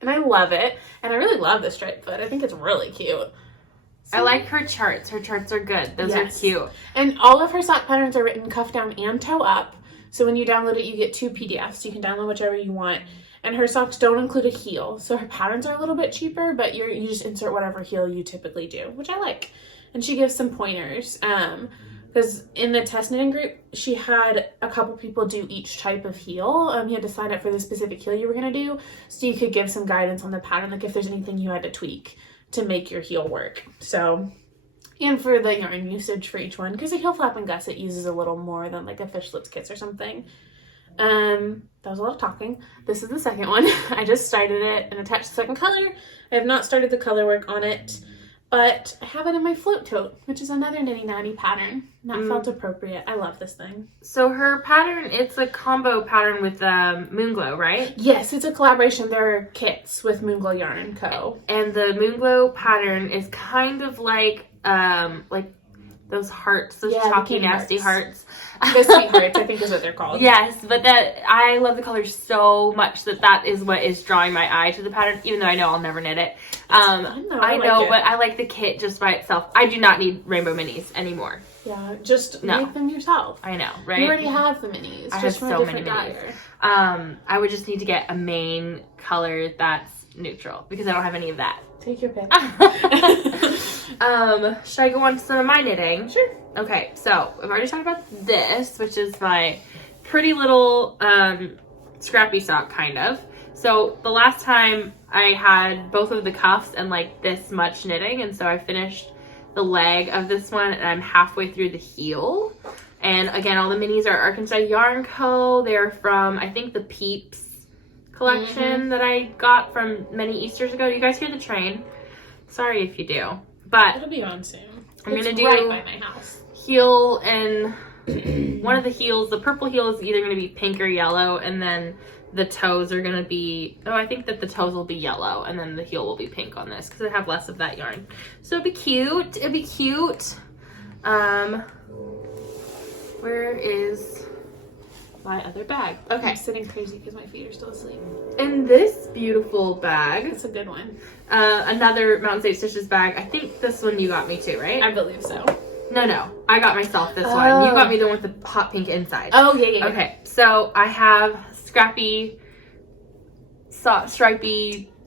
And I love it. And I really love the striped foot. I think it's really cute. So, I like her charts. Her charts are good. Those are cute. And all of her sock patterns are written cuff down and toe up. So when you download it, you get 2 PDFs. You can download whichever you want. And her socks don't include a heel. So her patterns are a little bit cheaper, but you just insert whatever heel you typically do, which I like. and she gives some pointers. Because in the test knitting group, she had a couple people do each type of heel. You had to sign up for the specific heel you were going to do, so you could give some guidance on the pattern, like if there's anything you had to tweak to make your heel work. So, and for the yarn usage for each one, because a heel flap and gusset uses a little more than like a fish lips kits or something. That was a lot of talking. This is the second one. I just started it and attached the second color. I have not started the color work on it, but I have it in my float tote, which is another Nitty Natty pattern. That felt appropriate. I love this thing. So her pattern, it's a combo pattern with Moonglow, right? Yes, it's a collaboration. There are kits with Moonglow Yarn Co. And the Moonglow pattern is kind of like those hearts, those chalky, nasty hearts. The sweet hearts, I think is what they're called. Yes, but I love the color so much that is what is drawing my eye to the pattern, even though I know I'll never knit it. I know, but I like the kit just by itself. I do not need rainbow minis anymore. Yeah, just make them yourself. I know, right? You already have the minis. I have so many minis. I would just need to get a main color that's neutral because I don't have any of that. Take your pick. Should I go on to some of my knitting? Sure. Okay, so I've already talked about this, which is my pretty little scrappy sock, kind of. So the last time I had both of the cuffs and like this much knitting, and so I finished the leg of this one and I'm halfway through the heel. And again, all the minis are Arkansas Yarn Co. They're from, I think, the Peeps collection that I got from many Easters ago. Do you guys hear the train? Sorry if you do. But it'll be on soon. I'm going to do right by my house. Heel, and one of the heels, the purple heel is either going to be pink or yellow, and then the toes are going to be, I think that the toes will be yellow, and then the heel will be pink on this because I have less of that yarn. So it'll be cute. It'll be cute. Where is my other bag? Okay. I'm sitting crazy because my feet are still asleep. In this beautiful bag. It's a good one. Another Mountain State Stitches bag. I think this one you got me too, right? I believe so. No. I got myself this one. You got me the one with the hot pink inside. Oh, yeah. Okay, so I have stripy,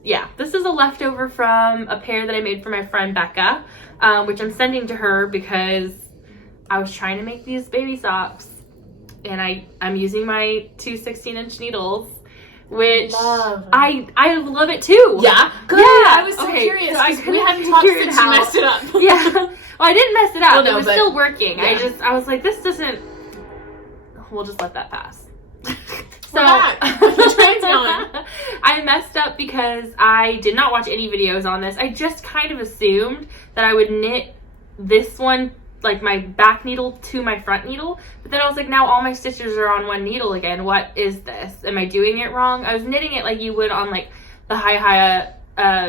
yeah. This is a leftover from a pair that I made for my friend Becca, which I'm sending to her because I was trying to make these baby socks, and I'm using my two 16-inch needles, which I love it too. Yeah? Good. Yeah. I was so curious. So we haven't talked since you messed it up. Yeah. Well, I didn't mess it up. Well, no, it was still working. Yeah. I was like, this doesn't, we'll just let that pass. So the train's going. I messed up because I did not watch any videos on this. I just kind of assumed that I would knit this one, like my back needle to my front needle, but then I was like, now all my stitches are on one needle again. What is this? Am I doing it wrong? I was knitting it like you would on like the high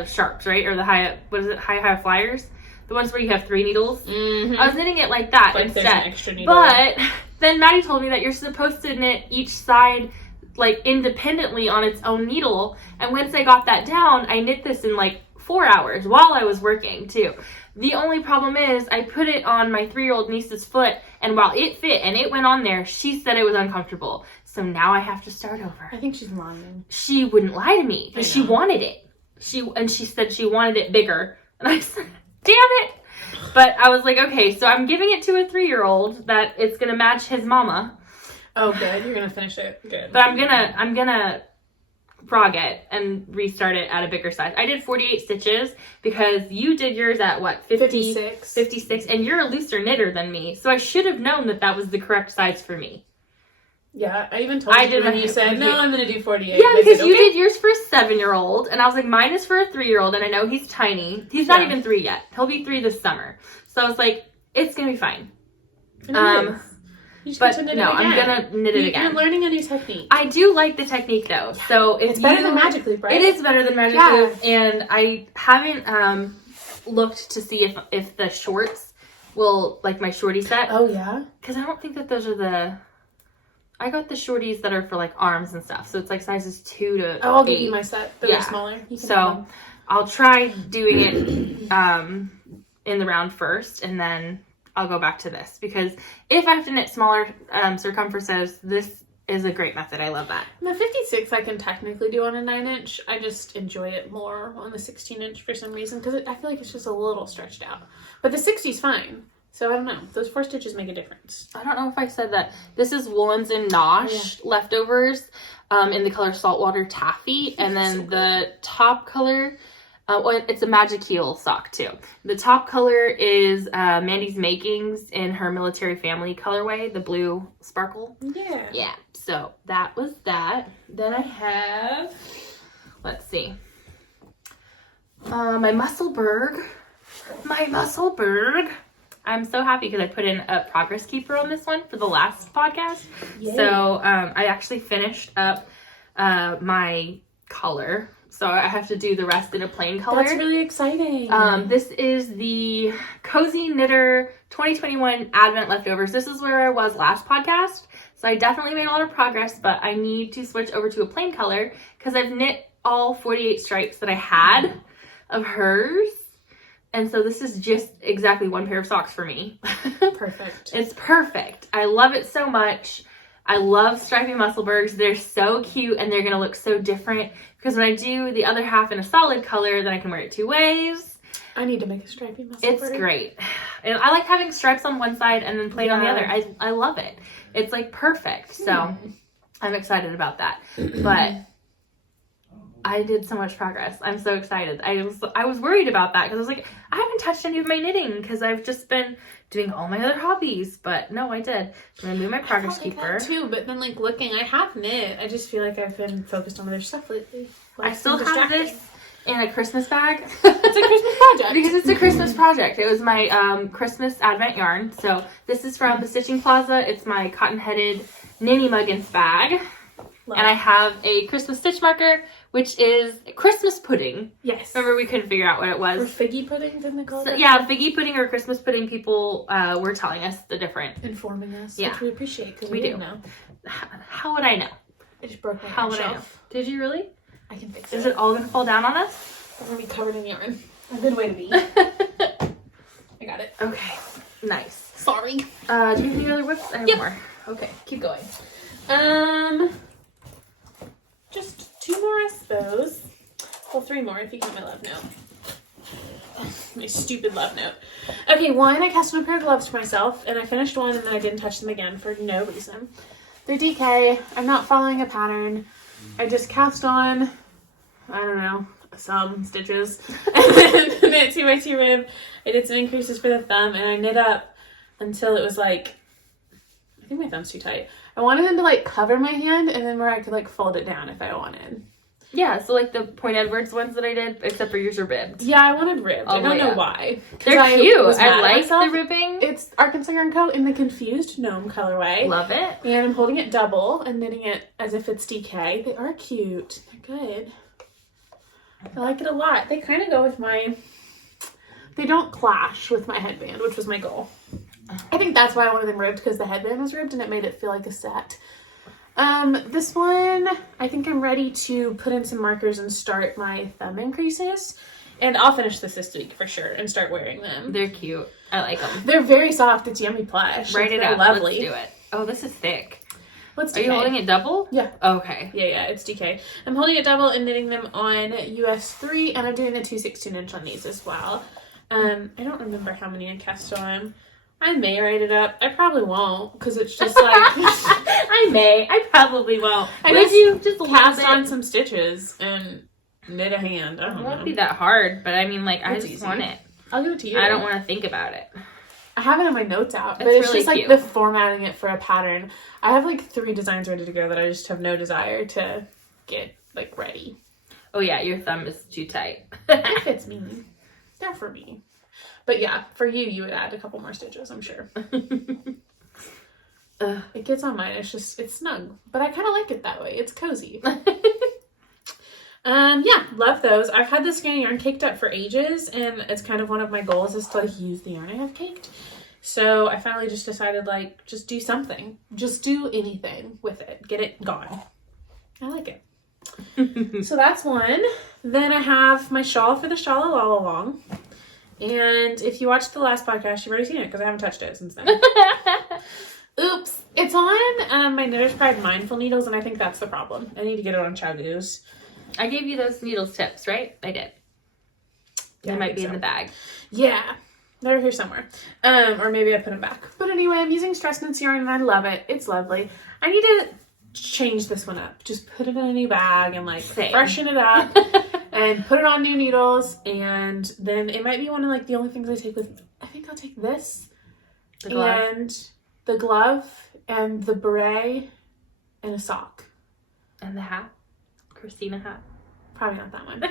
sharps, right? Or the high flyers, the ones where you have 3 needles. I was knitting it like that like instead. There's an extra needle. But then Maddie told me that you're supposed to knit each side like independently on its own needle, and once I got that down, I knit this in like 4 hours while I was working too. The only problem is I put it on my 3-year-old niece's foot, and while it fit and it went on there, she said it was uncomfortable. So now I have to start over. I think she's lying. She wouldn't lie to me because she wanted it. She said she wanted it bigger, and I said, damn it. But I was like, okay, so I'm giving it to a 3-year-old that it's gonna match his mama. Oh, good. You're gonna finish it. Good. But I'm gonna frog it and restart it at a bigger size. I did 48 stitches because you did yours at what? 56. 56, and you're a looser knitter than me, so I should have known that that was the correct size for me. Yeah, I even told you when you said, no, I'm going to do 48. Yeah, because you did yours for a 7-year-old, and I was like, mine is for a 3-year-old, and I know he's tiny. He's not even 3 yet. He'll be 3 this summer. So I was like, it's going to be fine. But no, I'm going to knit it again. You're learning a new technique. I do like the technique, though. Yeah. So if it's better than Magic Loop, right? It is better than Magic Loop, and I haven't looked to see if the shorts will, like my shorty set. Oh, yeah? Because I don't think that those are the... I got the shorties that are for like arms and stuff, so it's like sizes 2 to 8. Oh, I'll give you my set that are smaller. So I'll try doing it in the round first, and then I'll go back to this, because if I have to knit smaller circumferences, this is a great method. I love that. The 56 I can technically do on a 9-inch. I just enjoy it more on the 16-inch for some reason because I feel like it's just a little stretched out. But the 60's fine. So I don't know. Those 4 stitches make a difference. I don't know if I said that. This is Woolens and Nosh leftovers in the color Saltwater Taffy. And then the top color, well, it's a Magic Heel sock too. The top color is Mandy's Makings in her Military Family colorway, the blue sparkle. Yeah. Yeah. So that was that. Then I have, let's see, my Musselburgh. I'm so happy because I put in a progress keeper on this one for the last podcast. Yay. So I actually finished up my color. So I have to do the rest in a plain color. That's really exciting. This is the Cozy Knitter 2021 Advent Leftovers. This is where I was last podcast. So I definitely made a lot of progress, but I need to switch over to a plain color because I've knit all 48 stripes that I had of hers. And so this is just exactly 1 pair of socks for me. Perfect. It's perfect. I love it so much. I love stripy Musselburghs. They're so cute and they're going to look so different because when I do the other half in a solid color, then I can wear it 2 ways. I need to make a stripy Musselburgh. It's great. And I like having stripes on one side and then plain on the other. I love it. It's like perfect. So I'm excited about that. But I did so much progress. I'm so excited. I was worried about that because I was like, I haven't touched any of my knitting because I've just been doing all my other hobbies. But no, I did. I'm gonna move my progress keeper like too. But then like looking, I have knit. I just feel like I've been focused on other stuff lately. I still have this in a Christmas bag. It's a Christmas project because it's a Christmas project. It was my Christmas Advent yarn. So this is from the Stitching Plaza. It's my cotton-headed Nanny Muggins bag. Love. And I have a Christmas stitch marker, which is Christmas pudding. Yes. Remember, we couldn't figure out what it was. Or figgy pudding, didn't they call it? So, yeah, figgy pudding or Christmas pudding. People were telling us the different. Informing us. Yeah. Which we appreciate because we do didn't know. How would I know? I just broke my How would shelf. I know? Did you really? I can fix it. Is it all going to fall down on us? I'm going to be covered in yarn. A good way to be. I got it. Okay. Nice. Sorry. Do you have any other whips? I have more. Okay. Keep going. Just 2 more, I suppose. Well, 3 more if you count my love note. My stupid love note. Okay, 1, I cast on a pair of gloves for myself, and I finished 1, and then I didn't touch them again for no reason. They're DK. I'm not following a pattern. I just cast on, I don't know, some stitches, and then knit 2x2 rib. I did some increases for the thumb, and I knit up until it was like, I think my thumb's too tight. I wanted them to like cover my hand and then where I could like fold it down if I wanted. Yeah, so like the Point Edwards ones that I did, except for yours are ribbed. Yeah, I wanted ribbed. I don't know why. They're cute. I like the ribbing. It's Arkansas Yarn Co. in the Confused Gnome colorway. Love it. And I'm holding it double and knitting it as if it's DK. They are cute. They're good. I like it a lot. They kind of go with my... They don't clash with my headband, which was my goal. I think that's why I wanted them ribbed, because the headband was ribbed and it made it feel like a set. This one, I think I'm ready to put in some markers and start my thumb increases. And I'll finish this week for sure and start wearing them. They're cute. I like them. They're very soft. It's yummy plush. Write it out. Lovely. Let's do it. Oh, this is thick. Let's Are you holding it double? Yeah. Okay. Yeah, it's DK. I'm holding it double and knitting them on US 3, and I'm doing the 2/16 inch on these as well. I don't remember how many I cast on. I may write it up. I probably won't, because it's just like... I probably won't. Would you just cast on some stitches and knit a hand? I don't know. It won't be that hard, but I mean, like, I just easy. want it. I'll give it to you. I don't want to think about it. I have it in my notes out, but It's it's really just like cute. the formatting it for a pattern. I have like 3 designs ready to go that I just have no desire to get like ready. Oh yeah, your thumb is too tight. It fits me. They're for me. But yeah, for you, you would add a couple more stitches, I'm sure. It gets on mine. It's snug. But I kind of like it that way. It's cozy. Yeah, love those. I've had this skein yarn caked up for ages, and it's kind of one of my goals is to like use the yarn I have caked. So I finally just decided like, just do something. Just do anything with it. Get it gone. I like it. So that's one. Then I have my shawl for the Shawllalaalong. And if you watched the last podcast, you've already seen it because I haven't touched it since then. Oops. It's on my Knitter's Pride Mindful needles, and I think that's the problem. I need to get it on Chagu's. I gave you those needles tips, right? I did. Yeah, they might be in the bag. Yeah. They're here somewhere. Or maybe I put them back. But anyway, I'm using Stress Knits yarn and I love it. It's lovely. I need to change this one up. Just put it in a new bag and like freshen it up and put it on new needles. And then it might be one of like the only things I take with, I think I'll take this and the glove and the beret and a sock. And the hat. Christina hat. Probably not that one.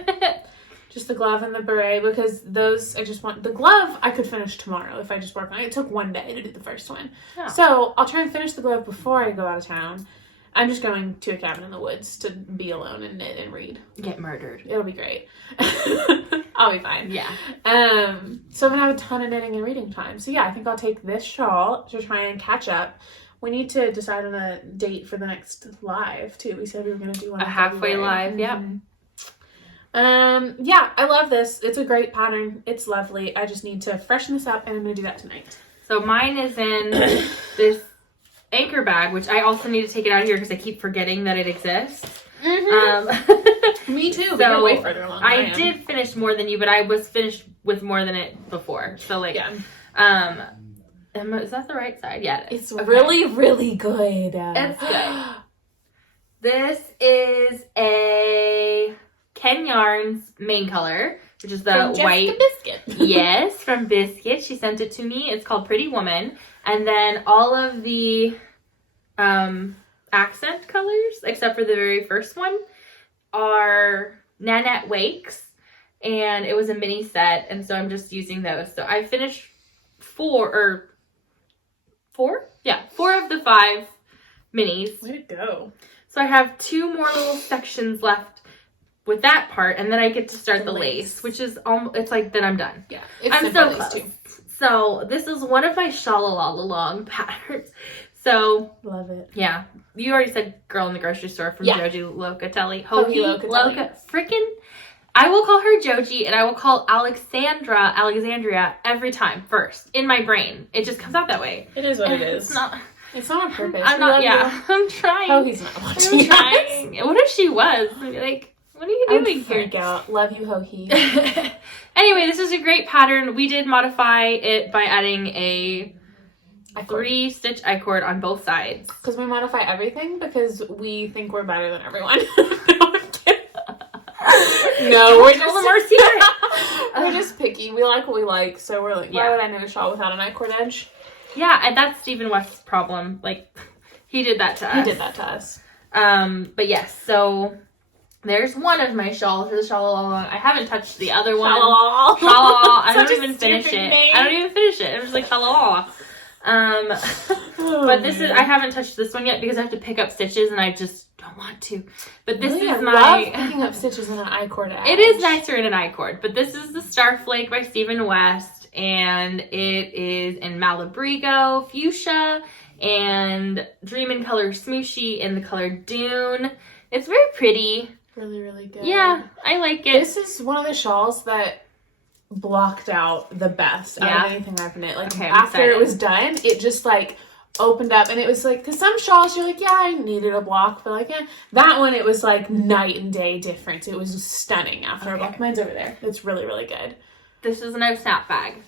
Just the glove and the beret, because those, I just want, the glove I could finish tomorrow if I just work on it. It took one day to do the first one. Oh. So I'll try and finish the glove before I go out of town. I'm just going to a cabin in the woods to be alone and knit and read. Get murdered. It'll be great. I'll be fine. Yeah. So I'm going to have a ton of knitting and reading time. So yeah, I think I'll take this shawl to try and catch up. We need to decide on a date for the next live too. We said we were going to do one. A halfway live, yeah. Yeah, I love this. It's a great pattern. It's lovely. I just need to freshen this up and I'm going to do that tonight. So mine is in this anchor bag, which I also need to take it out of here because I keep forgetting that it exists. Me too, but so you're way further along. I did finish more than you, but I was finished with more than it before. So like, yeah. Is that the right side? Yeah, it's really, really good. It's good. This is a Ken Yarns main color, which is the from white Biscuit. Yes, from Biscuit. She sent it to me. It's called Pretty Woman. And then all of the accent colors, except for the very first one, are Nanette Wakes. And it was a mini set, and so I'm just using those. So I finished four of the 5 minis. Way to go. So I have 2 more little sections left with that part, and then I get to start the lace, which is it's like then I'm done. Yeah, I'm so close. Too. So this is one of my Shawllalaalong patterns. So love it. Yeah, you already said "Girl in the Grocery Store" from Joji Locatelli. Frickin'. I will call her Joji, and I will call Alexandria every time first in my brain. It just comes out that way. It is what it is. It's not on purpose. I'm not. Yeah, I'm trying. Oh, he's not watching. I'm trying. What if she was? Like. What are you doing here? Freak out. Love you, Ho-Hee. Anyway, this is a great pattern. We did modify it by adding a 3-stitch I-cord on both sides. Because we modify everything because we think we're better than everyone. No, we're just we're just picky. We like what we like, so we're like, why would I knit a shawl without an I-cord edge? Yeah, and that's Stephen West's problem. Like, he did that to us. But yes, so there's one of my shawls for the Shawllalaalong. I haven't touched the other one. Shawllalaalong. I don't even finish it. I'm just like Shawllalaalong. But this is, I haven't touched this one yet because I have to pick up stitches and I just don't want to. But this is my... I love picking up stitches in an I-cord edge. It is nicer in an I-cord, but this is the Starflake by Stephen West, and it is in Malabrigo, Fuchsia, and Dream in Color Smooshy in the color Dune. It's very pretty. Really, really good. Yeah, I like it. This is one of the shawls that blocked out the best out of anything I've knit. Like, after it was done, it just like opened up, and it was like, because some shawls you're like, yeah, I needed a block, but like, that one, it was like night and day difference. It was stunning after a block. Mine's over there. It's really, really good. This is no snap bag.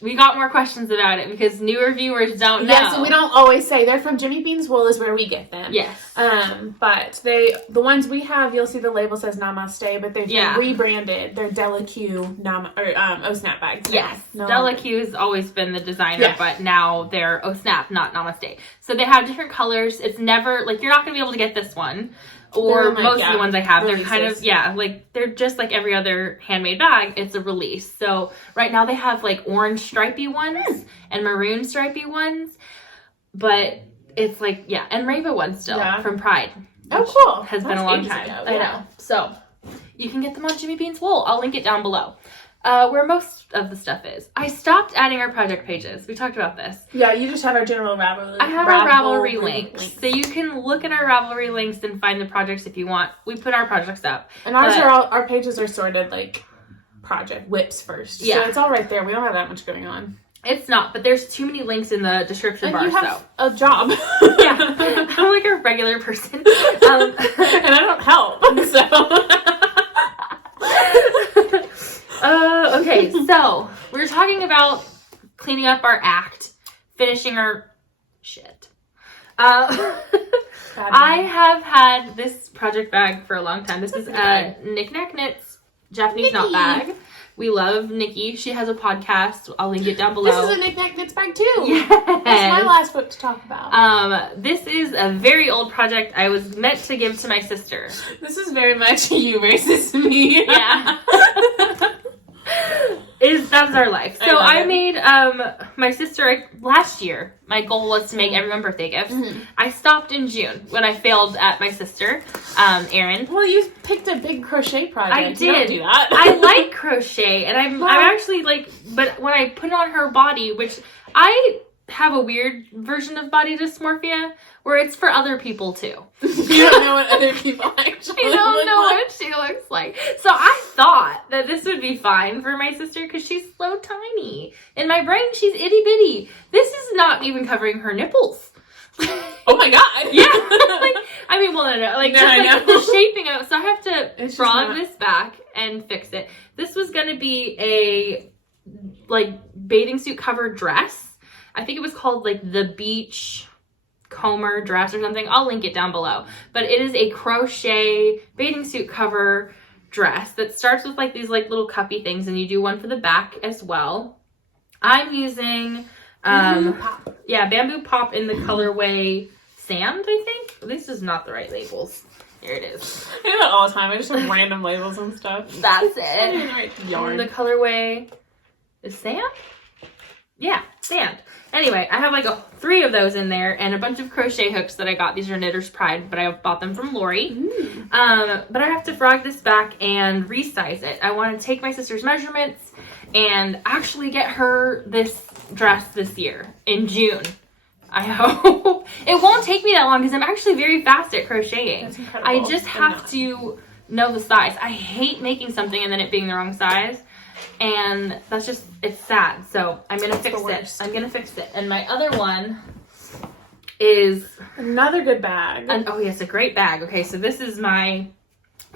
We got more questions about it because newer viewers don't know. Yes, and we don't always say. They're from Jimmy Bean's Wool is where we get them. Yes. But the ones we have, you'll see the label says Namaste, but they've been rebranded. They're Della Q Oh Snap bags. Yes. Della Q has always been the designer, but now they're Oh Snap, not Namaste. So they have different colors. It's never, like, you're not going to be able to get this one. Or most of the ones I have, releases. They're kind of, like, they're just like every other handmade bag. It's a release. So right now they have like orange stripy ones and maroon stripy ones. But it's like, and rainbow ones still from Pride. Oh, cool. Has been a long time. I know. So you can get them on Jimmy Bean's Wool. I'll link it down below. Where most of the stuff is. I stopped adding our project pages. We talked about this. Yeah, you just have our general Ravelry. I have our Ravelry links. So you can look at our Ravelry links and find the projects if you want. We put our projects up. And ours are our pages are sorted like project whips first. Yeah. So it's all right there. We don't have that much going on. It's not, but there's too many links in the description bar. You have a job. Yeah, I'm like a regular person. And I don't help, so. Okay, so we're talking about cleaning up our act, finishing our shit. I have had this project bag for a long time. This is a Knick Knack Knits Japanese knot bag. We love Nikki. She has a podcast. I'll link it down below. This is a Knick Knack Knits bag too. Yes. That's my last book to talk about. This is a very old project I was meant to give to my sister. This is very much you versus me. Yeah. That's our life. So I made my sister last year. My goal was to make everyone birthday gifts. Mm-hmm. I stopped in June when I failed at my sister, Erin. Well, you picked a big crochet project. I did. You don't do that. I like crochet, and I'm actually like. But when I put it on her body, which I have a weird version of body dysmorphia, where it's for other people too. You don't know what other people actually I don't know what she looks like. So I thought that this would be fine for my sister because she's so tiny. In my brain, she's itty bitty. This is not even covering her nipples. Oh my god. Yeah. No. Like, no, just like I know. the shaping of it. So I have to It's frog this back and fix it. This was going to be a like bathing suit covered dress. I think it was called like the beach comber dress or something. I'll link it down below. But it is a crochet bathing suit cover dress that starts with like these like little cuppy things, and you do one for the back as well. I'm using bamboo pop in the colorway sand, I think. This is not the right labels. Here it is. I do that all the time. I just have random labels and stuff. That's it. Yarn. The colorway is sand? Yeah, sand. Anyway, I have like 3 of those in there and a bunch of crochet hooks that I got. These are Knitter's Pride, but I bought them from Lori. But I have to frog this back and resize it. I want to take my sister's measurements and actually get her this dress this year in June. I hope. It won't take me that long because I'm actually very fast at crocheting. That's incredible. I just have to know the size. I hate making something and then it being the wrong size. And that's just, it's sad. So I'm going to fix it. I'm going to fix it. And my other one is another good bag. Oh, yes, a great bag. Okay, so this is my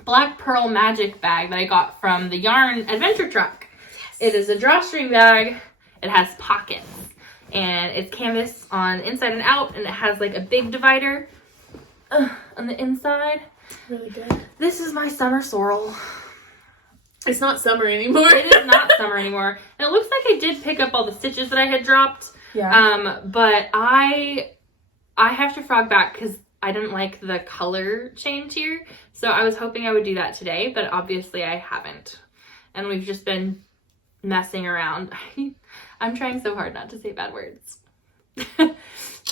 Black Pearl Magic bag that I got from the Yarn Adventure Truck. Yes. It is a drawstring bag. It has pockets. And it's canvas on inside and out. And it has like a big divider on the inside. Really good. This is my summer sorrel. It's not summer anymore. It is not summer anymore. And it looks like I did pick up all the stitches that I had dropped. Yeah. But I have to frog back because I didn't like the color change here. So I was hoping I would do that today, but obviously I haven't. And we've just been messing around. I'm trying so hard not to say bad words.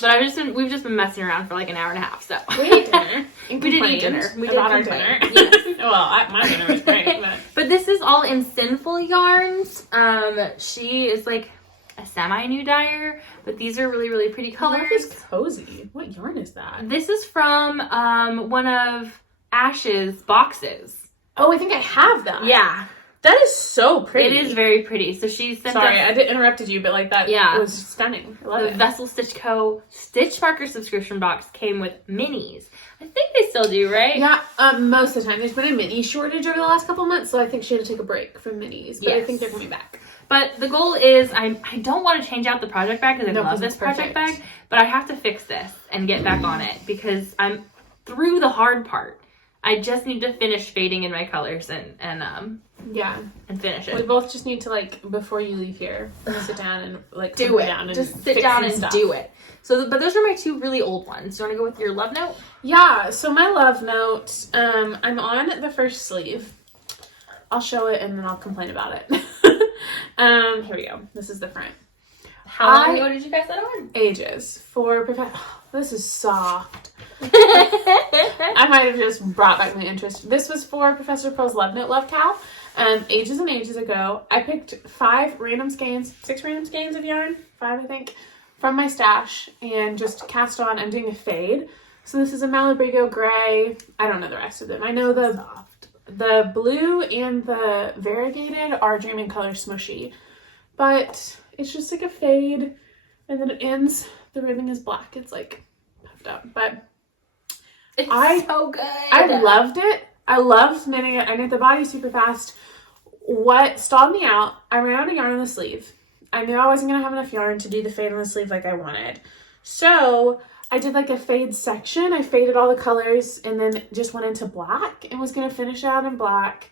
But we've just been messing around for like an hour and a half. So we ate dinner. We did eat dinner. We did about our dinner. Yes. Well, my dinner was great. But this is all in Sinful yarns. She is like a semi-new dyer, but these are really, really pretty colors. This is cozy. What yarn is that? This is from one of Ash's boxes. Oh, I think I have that. Yeah. That is so pretty. It is very pretty. So she sent Sorry, I interrupted you, but like that was stunning. I love it. The Vessel Stitch Co. Stitch Marker subscription box came with minis. I think they still do, right? Yeah, most of the time. There's been a mini shortage over the last couple months, so I think she had to take a break from minis. But I think they're coming back. But the goal is, I don't want to change out the project bag because I love this project bag, but I have to fix this and get back on it because I'm through the hard part. I just need to finish fading in my colors and finish it. We both just need to, like, before you leave here, sit down and like do it. Just sit down and do it. So, but those are my 2 really old ones. Do you want to go with your love note? Yeah. So my love note, I'm on the first sleeve. I'll show it and then I'll complain about it. Here we go. This is the front. How long ago did you guys that on? Ages. This is soft. I might have just brought back my interest. This was for Professor Pearl's Love Note Love Cow. Ages and ages ago, I picked 6 random skeins of yarn, 5 I think, from my stash and just cast on. I'm doing a fade. So this is a Malabrigo gray. I don't know the rest of them. I know the blue and the variegated are Dreaming Color Smushy. But It's just like a fade, and then it ends. The ribbing is black. It's like puffed up, but It's so good. I loved it. I loved knitting it. I knit the body super fast. What stalled me out, I ran out of yarn on the sleeve. I knew I wasn't going to have enough yarn to do the fade on the sleeve like I wanted. So I did like a fade section. I faded all the colors and then just went into black and was going to finish out in black.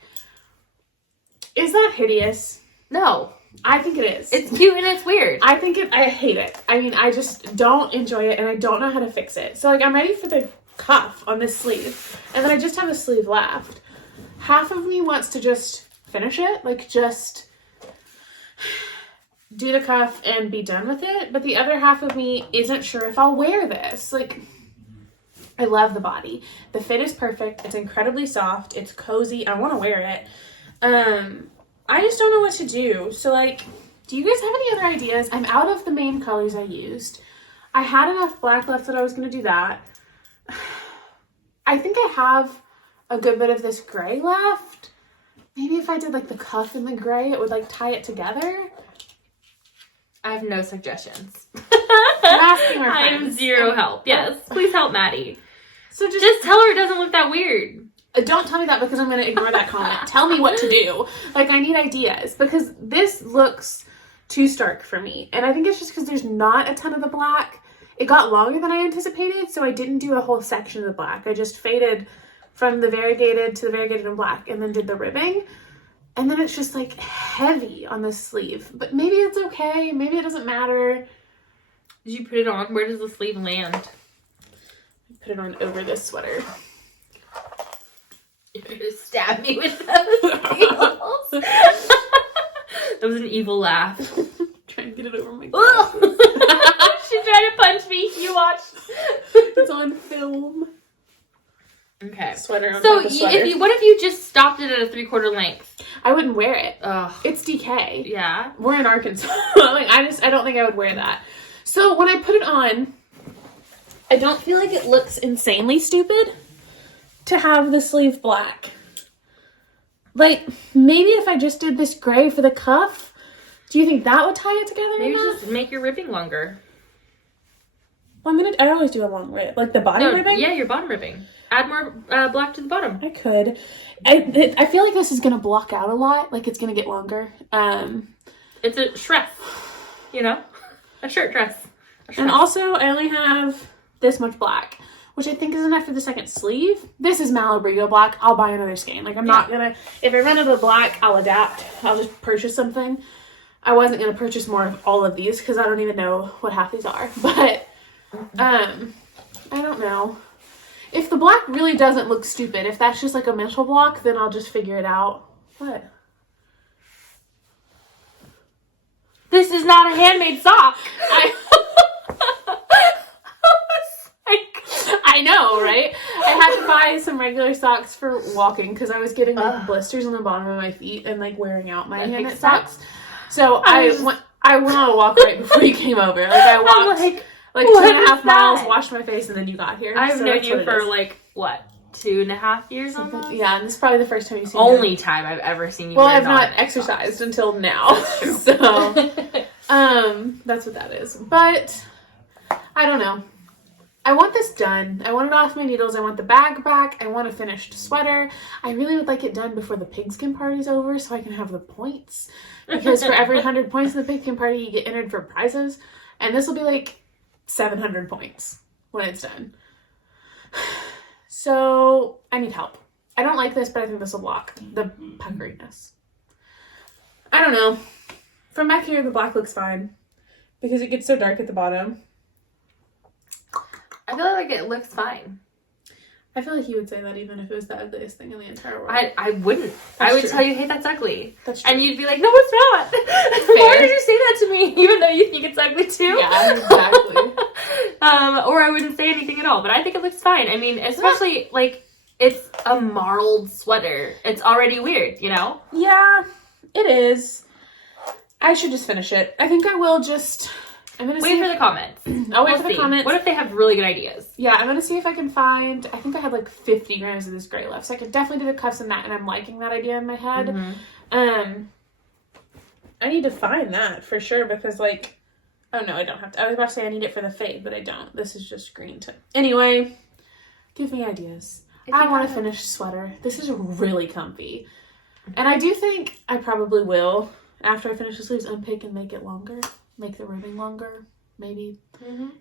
Is that hideous? No. I think it is. It's cute and it's weird. I hate it. I mean, I just don't enjoy it and I don't know how to fix it. So like I'm ready for the cuff on this sleeve and then I just have a sleeve left. Half of me wants to just finish it, like just do the cuff and be done with it, but the other half of me isn't sure if I'll wear this. Like, I love the body. The fit is perfect. It's incredibly soft. It's cozy. I want to wear it. I just don't know what to do. So like, do you guys have any other ideas? I'm out of the main colors I used. I had enough black left that I was going to do that. I think I have a good bit of this gray left. Maybe if I did like the cuff in the gray, it would like tie it together. I have no suggestions. I'm asking our I am friends. zero help. Yes, please help Maddie. So Just tell her it doesn't look that weird. don't tell me that because I'm going to ignore that comment. Tell me what to do. Like, I need ideas because this looks too stark for me. And I think it's just because there's not a ton of the black. It got longer than I anticipated, so I didn't do a whole section of the black. I just faded from the variegated to the variegated in black and then did the ribbing. And then it's just like heavy on the sleeve. But maybe it's okay. Maybe it doesn't matter. Did you put it on? Where does the sleeve land? Put it on over this sweater. You're gonna stab me with those nails. That was an evil laugh. Try and get it over my Ugh. She tried to punch me. You watched. It's on film. Okay. Sweater on So top of sweater. what if you just stopped it at a 3/4 length? I wouldn't wear it. Ugh. It's DK. Yeah. We're in Arkansas. Like I don't think I would wear that. So when I put it on, I don't feel like it looks insanely stupid to have the sleeve black. Like maybe if I just did this gray for the cuff, do you think that would tie it together? Maybe enough? just make your ribbing longer. Well, I always do a long rib, like the body ribbing. Yeah, your bottom ribbing. Add more black to the bottom. I could. I feel like this is gonna block out a lot. Like it's gonna get longer. It's a dress, you know, a shirt dress. And also, I only have this much black, which I think is enough for the second sleeve. This is MadebyMaddie black. I'll buy another skein. Like I'm not gonna. If I run out of black, I'll adapt. I'll just purchase something. I wasn't gonna purchase more of all of these because I don't even know what half these are. But I don't know. If the black really doesn't look stupid, if that's just like a mental block, then I'll just figure it out. What? This is not a handmade sock. I know, right? I had to buy some regular socks for walking because I was getting like blisters on the bottom of my feet and like wearing out my handmade socks. So I went on a walk right before you came over. Like I walked like 2.5 miles, washed my face, and then you got here. I've known you for like what, 2.5 years almost? Yeah, and this is probably the first time you've seen Only time I've ever seen you. Well, wear I've not non-knit exercised until now. So that's what that is. But I don't know. I want this done. I want it off my needles. I want the bag back. I want a finished sweater. I really would like it done before the pigskin party's over so I can have the points. Because for every 100 points in the pigskin party, you get entered for prizes. And this will be like 700 points when it's done. So I need help. I don't like this, but I think this will block the puckeriness. I don't know. From back here, the black looks fine because it gets so dark at the bottom. I feel like it looks fine. I feel like you would say that even if it was the ugliest thing in the entire world. I wouldn't. That's I would true. tell you, hey, that's ugly. That's true. And you'd be like, no, it's not. Why did you say that to me? Even though you think it's ugly too? Yeah, exactly. Or I wouldn't say anything at all. But I think it looks fine. I mean, especially like it's a marled sweater. It's already weird, you know? Yeah, it is. I should just finish it. I think I will just... I'm gonna wait for the comments. I'll wait for the comments. What if they have really good ideas? Yeah, I'm gonna see if I can find... I think I had like 50 grams of this gray left, so I could definitely do the cuffs and that, and I'm liking that idea in my head. I need to find that for sure because, like, oh no, I don't have to. I was about to say I need it for the fade, but I don't. This is just green too. Anyway, give me ideas. I want a finished sweater. This is really comfy. And I do think I probably will, after I finish the sleeves, unpick and make it longer. Make the ribbing longer, maybe,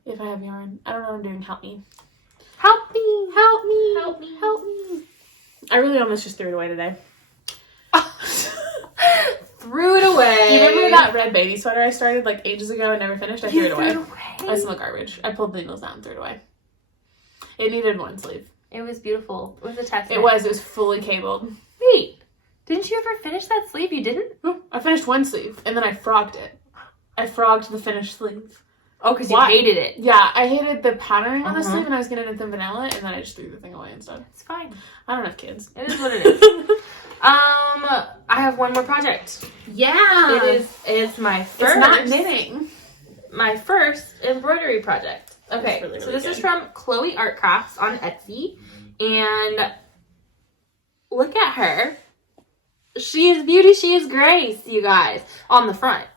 if I have yarn. I don't know what I'm doing. Help me. Help me. Help me. Help me. Help me. I really almost just threw it away today. Threw it away. Do you remember that red baby sweater I started like ages ago and never finished? I threw it away. I smell garbage. I pulled the needles out and threw it away. It needed one sleeve. It was beautiful. It was a test. It was fully cabled. Wait, didn't you ever finish that sleeve? You didn't? No, I finished one sleeve and then I frogged it. I frogged the finished sleeve. Oh, because you hated it. Yeah, I hated the patterning on the sleeve and I was going to knit them vanilla and then I just threw the thing away instead. It's fine. I don't have kids. It is what it is. I have one more project. Yeah. It's my first. It's not knitting. My first embroidery project. Okay, really, so really this good. is from Chloe Art Crafts on Etsy. And look at her. She is beauty, she is grace, you guys. On the front.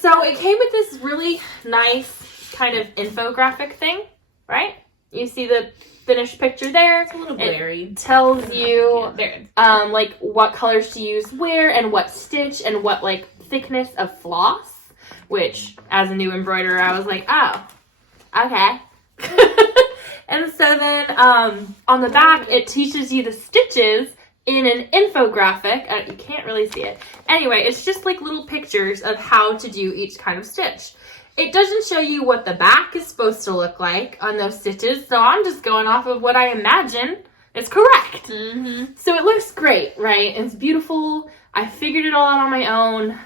So it came with this really nice kind of infographic thing, right? You see the finished picture there. It's a little blurry. It tells you like what colors to use where and what stitch and what like thickness of floss, which as a new embroiderer I was like, oh, okay. And so then on the back it teaches you the stitches in an infographic. You can't really see it. Anyway, it's just like little pictures of how to do each kind of stitch. It doesn't show you what the back is supposed to look like on those stitches, so I'm just going off of what I imagine is correct. So it looks great, right? It's beautiful. I figured it all out on my own,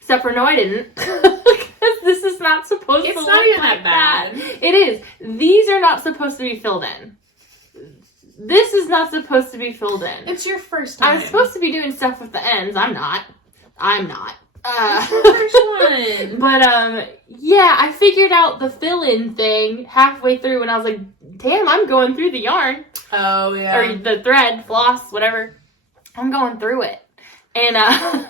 except for no, I didn't. Because this is not supposed to look not even like that bad. It is. These are not supposed to be filled in. This is not supposed to be filled in. It's your first time. I'm supposed to be doing stuff with the ends. I'm not. It's your first one. But yeah, I figured out the fill-in thing halfway through and I was like, damn, I'm going through the yarn. Oh, yeah. Or the thread, floss, whatever. I'm going through it. And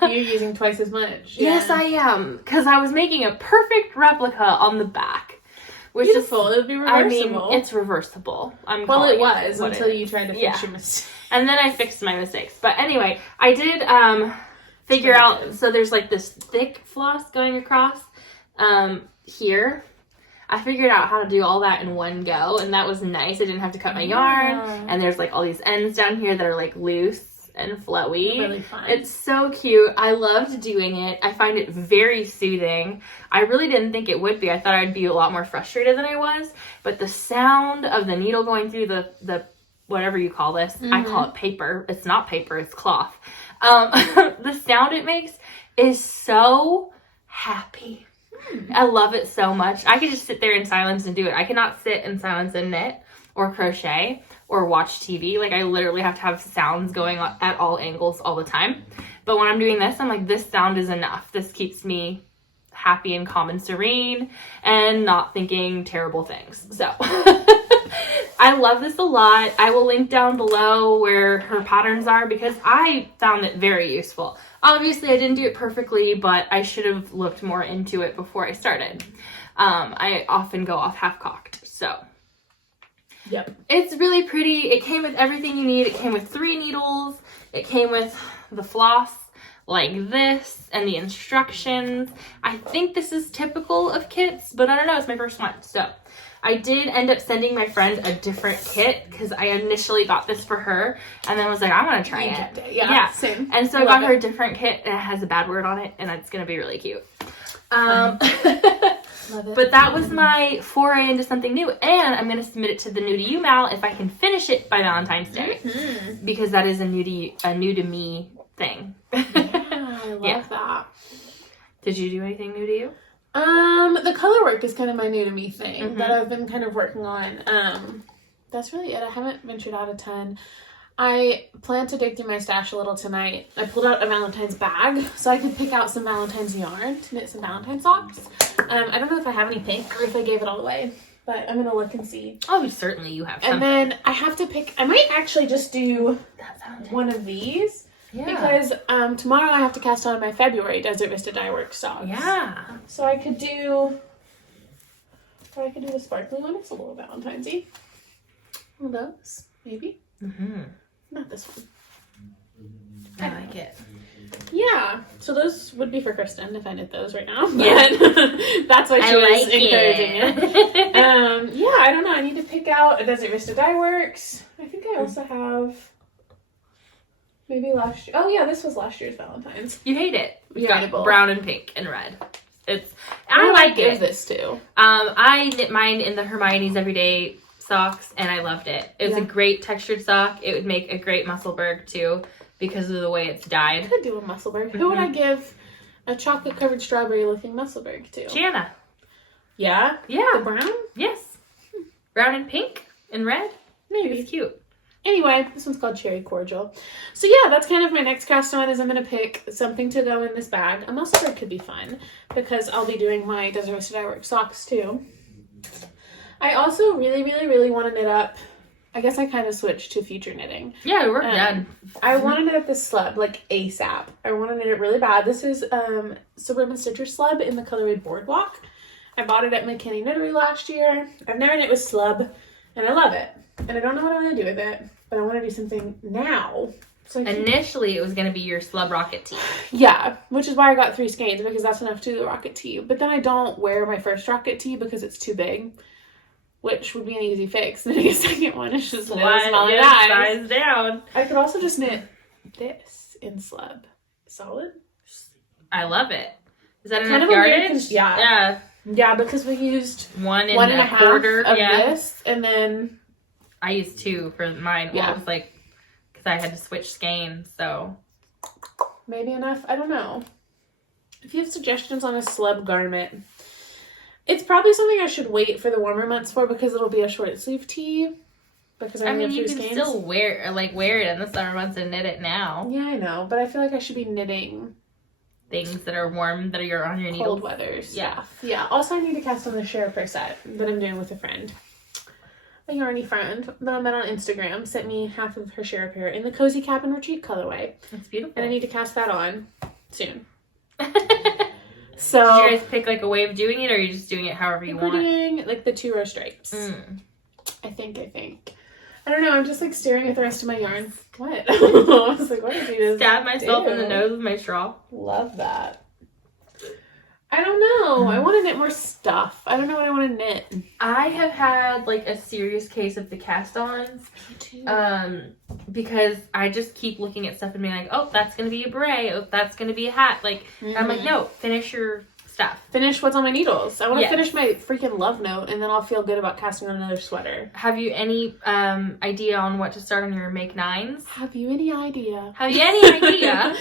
you're using twice as much. Yes, I am. Because I was making a perfect replica on the back. Which beautiful. It would be reversible. I mean, it's reversible. Well, it was until you tried to fix your mistake. And then I fixed my mistakes. But anyway, I did figure out, so there's like this thick floss going across here. I figured out how to do all that in one go, and that was nice. I didn't have to cut my yarn, and there's like all these ends down here that are like loose and flowy. Really fun. It's so cute. I loved doing it. I find it very soothing. I really didn't think it would be. I thought I'd be a lot more frustrated than I was, but the sound of the needle going through the whatever you call this, I call it paper. It's not paper, it's cloth. The sound it makes is so happy. I love it so much. I could just sit there in silence and do it. I cannot sit in silence and knit or crochet or watch TV. Like, I literally have to have sounds going on at all angles all the time. But when I'm doing this, I'm like, this sound is enough. This keeps me happy and calm and serene and not thinking terrible things. So I love this a lot. I will link down below where her patterns are because I found it very useful. Obviously, I didn't do it perfectly, but I should have looked more into it before I started. I often go off half-cocked, so. Yep. It's really pretty. It came with everything you need. It came with 3 needles. It came with the floss like this and the instructions. I think this is typical of kits, but I don't know. It's my first one, so. I did end up sending my friend a different kit because I initially got this for her and then was like, I want to try it. Yeah, same. And so I got her a different kit and it has a bad word on it and it's going to be really cute. Love it. But that was my foray into something new, and I'm going to submit it to the New to You Mal if I can finish it by Valentine's Day because that is a new to me thing. Yeah, I love that. Did you do anything new to you? The color work is kind of my new to me thing that I've been kind of working on. That's really it. I haven't ventured out a ton. I plan to dig through my stash a little tonight. I pulled out a Valentine's bag so I could pick out some Valentine's yarn to knit some Valentine's socks. I don't know if I have any pink or if I gave it all away, but I'm gonna look and see. Oh, certainly you have some. And then I have to pick, I might actually just do one of these Yeah. Because tomorrow I have to cast on my February Desert Vista DyeWorks socks. Yeah. So I could do... Or I could do the sparkly one. It's a little Valentine's-y. One of those, maybe. Mm-hmm. Not this one. I like it. Yeah. So those would be for Kristen if I knit those right now. Yeah. But that's why she was like encouraging it. Yeah, I don't know. I need to pick out a Desert Vista DyeWorks. I think I also have maybe last year. Oh yeah, this was last year's Valentine's. You hate it. We've Yeah, got brown and pink and red. I Who like give it. this to? I knit mine in the Hermione's Everyday socks, and I loved it. It was a great textured sock. It would make a great Musselburgh too because of the way it's I dyed. could do a Musselburgh. Who would I give a chocolate covered strawberry looking Musselburgh to? Jana. Yeah? Yeah. The brown? Yes. Brown and pink and red. Maybe. It's cute. Anyway, this one's called Cherry Cordial. So yeah, that's kind of my next cast on is I'm going to pick something to go in this bag. A Musselburgh could be fun because I'll be doing my Desert Vista DyeWorks socks too. I also really, really, really want to knit up. I guess I kind of switched to future knitting. Yeah, we're done. I want to knit up this slub like ASAP. I want to knit it really bad. This is Suburban Stitcher slub in the colorway Boardwalk. I bought it at McKinney Knittery last year. I've never knit with slub, and I love it. And I don't know what I'm going to do with it, but I want to do something now. So Initially, it was going to be your Slub Rocket tee. Yeah, which is why I got 3 skeins, because that's enough to do the rocket tee. But then I don't wear my first rocket tee because it's too big, which would be an easy fix. Knitting a second one is just size down. I could also just knit this in slub. Solid? I love it. Is that Kind enough of a weird yardage? yeah. Yeah, because we used one and a a half quarter of this, and then... I used 2 for mine. Well, Yeah. it was like, because I had to switch skeins, so. Maybe enough. I don't know. If you have suggestions on a slub garment, it's probably something I should wait for the warmer months for because it'll be a short sleeve tee. Because I only have you 2 can skeins. still wear it in the summer months and knit it now. Yeah, I know, but I feel like I should be knitting Things that are warm, that are on your needles. cold weather stuff. Yeah. Yeah. Also, I need to cast on the share per set that I'm doing with a friend. A yarny friend that I met on Instagram sent me half of her share pair in the Cozy Cabin Retreat colorway. It's beautiful. And I need to cast that on soon. So, So, did you guys pick like a way of doing it, or are you just doing it however you we're want? doing like the 2-row stripes. I think. I don't know. I'm just like staring at the rest of my yarn. What? I was like, what did you just Stab myself in the do? nose with my straw. Love that. I don't know. I want to knit more stuff. I don't know what I want to knit. I have had like a serious case of the cast-ons. Me too. Because I just keep looking at stuff and being like, oh, that's gonna be a beret. Oh, that's gonna be a hat. Like, I'm like, no, finish your stuff. Finish what's on my needles. I want to Yes. finish my freaking love note, and then I'll feel good about casting on another sweater. Have you any idea on what to start on your make 9s? Have you any idea? Have you any idea?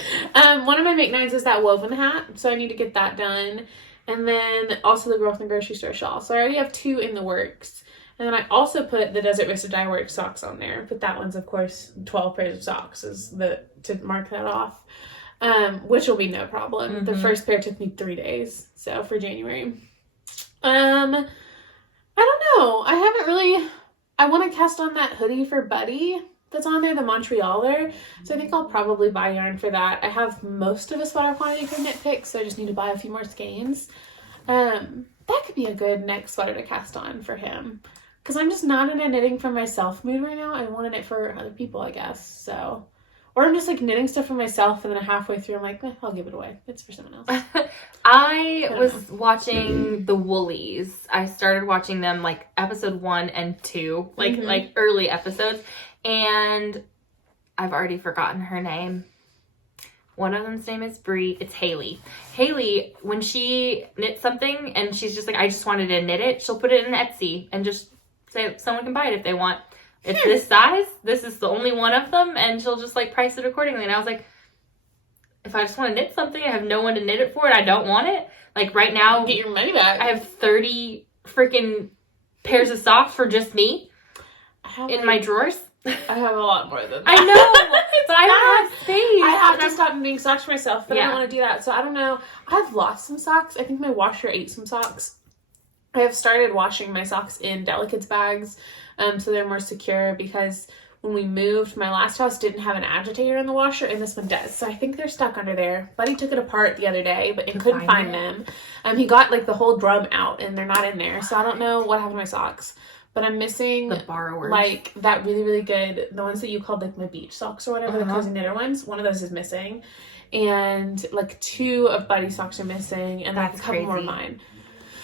One of my make 9s is that woven hat, so I need to get that done. And then also the Girl from the Grocery Store shawl. So I already have 2 in the works. And then I also put the Desert Vista DyeWorks socks on there. But that one's, of course, 12 pairs of socks is to mark that off. Which will be no problem. The first pair took me 3 days. So for January. I don't know. I want to cast on that hoodie for Buddy that's on there, the Montrealer. So I think I'll probably buy yarn for that. I have most of a sweater quantity for knit picks, so I just need to buy a few more skeins. That could be a good next sweater to cast on for him. Because I'm just not in a knitting for myself mood right now. I want to knit for other people, I guess. So, or I'm just like knitting stuff for myself, and then halfway through I'm like, I'll give it away. It's for someone else. I was watching the Woolies. I started watching them like episode 1 and 2, like early episodes, and I've already forgotten her name. One of them's name is Bree. It's Haley. Haley, when she knits something and she's just like, I just wanted to knit it, she'll put it in Etsy and just say someone can buy it if they want. It's this size. This is the only one of them, and she'll just like price it accordingly. And I was like, if I just want to knit something, I have no one to knit it for, and I don't want it. Like right now, Get your money back. I have 30 freaking pairs of socks for just me in my drawers. I have a lot more than that. I know, but I don't have space. I have to stop knitting socks for myself, but I Yeah. don't want to do that. So I don't know. I've lost some socks. I think my washer ate some socks. I have started washing my socks in Delicates bags, so they're more secure, because when we moved, my last house didn't have an agitator in the washer, and this one does. So I think they're stuck under there. Buddy took it apart the other day, but couldn't find them. He got like the whole drum out, and they're not in there. So I don't know what happened to my socks. But I'm missing the borrowers, like that really, really good, the ones that you called like my beach socks or whatever, the cozy knitter ones. One of those is missing. And like 2 of Buddy's socks are missing, and that's a couple more of mine.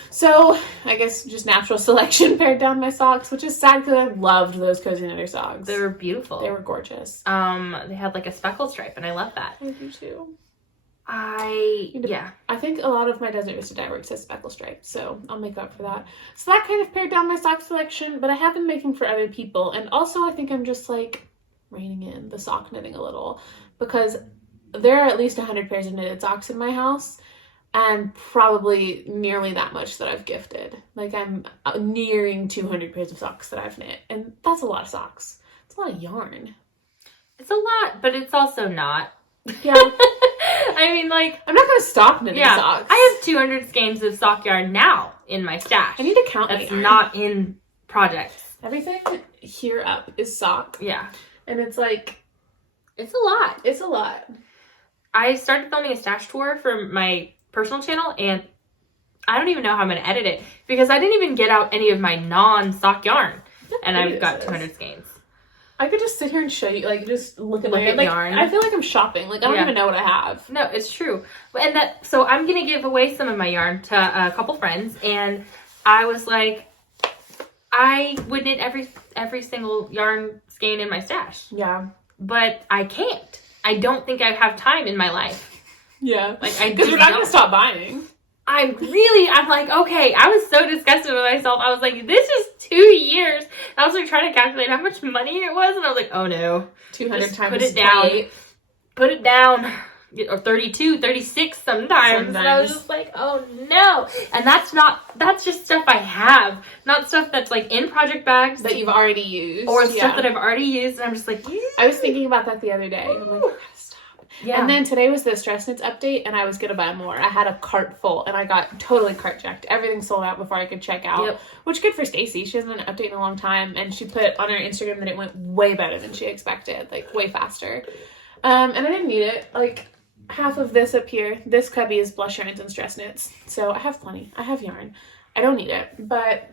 So I guess just natural selection pared down my socks, which is sad because I loved those cozy knitter socks. They were beautiful. They were gorgeous. They had like a speckled stripe, and I love that. I do too. I think a lot of my Desert Vista dyeworks has speckle stripe, so I'll make up for that. So that kind of pared down my sock selection, but I have been making for other people, and also I think I'm just like reining in the sock knitting a little, because there are at least 100 pairs of knitted socks in my house, and probably nearly that much that I've gifted. Like I'm nearing 200 pairs of socks that I've knit, and that's a lot of socks. It's a lot of yarn. It's a lot, but it's also not. Yeah. I mean, like, I'm not going to stop knitting socks. I have 200 skeins of sock yarn now in my stash. I need to count That's not in projects. Everything here up is sock. Yeah. And it's like, it's a lot. It's a lot. I started filming a stash tour for my personal channel, and I don't even know how I'm going to edit it, because I didn't even get out any of my non-sock yarn. And I've got 200 skeins. I could just sit here and show you, like, just look at my like, yarn. I feel like I'm shopping. Like, I don't even know what I have. No, it's true. So I'm going to give away some of my yarn to a couple friends, and I was like, I would knit every single yarn skein in my stash. Yeah. But I can't. I don't think I have time in my life. Yeah. Like, because we're not going to stop buying. I'm like, okay, I was so disgusted with myself. I was like, this is 2 years. I was like trying to calculate how much money it was, and I was like, oh no. 200 times put it down. Put it down. Or 32, 36 sometimes. And I was just like, oh no. And that's just stuff I have. Not stuff that's like in project bags. That you've already used. Or stuff that I've already used, and I'm just like, I was thinking about that the other day. I'm like, I gotta stop. Yeah. And then today was the Stress Knits update, and I was going to buy more. I had a cart full, and I got totally cart checked. Everything sold out before I could check out, which good for Stacy. She hasn't been updating in a long time, and she put on her Instagram that it went way better than she expected, like way faster. And I didn't need it. Like, half of this up here, this cubby is blush yarns and Stress Knits. So I have plenty. I have yarn. I don't need it, but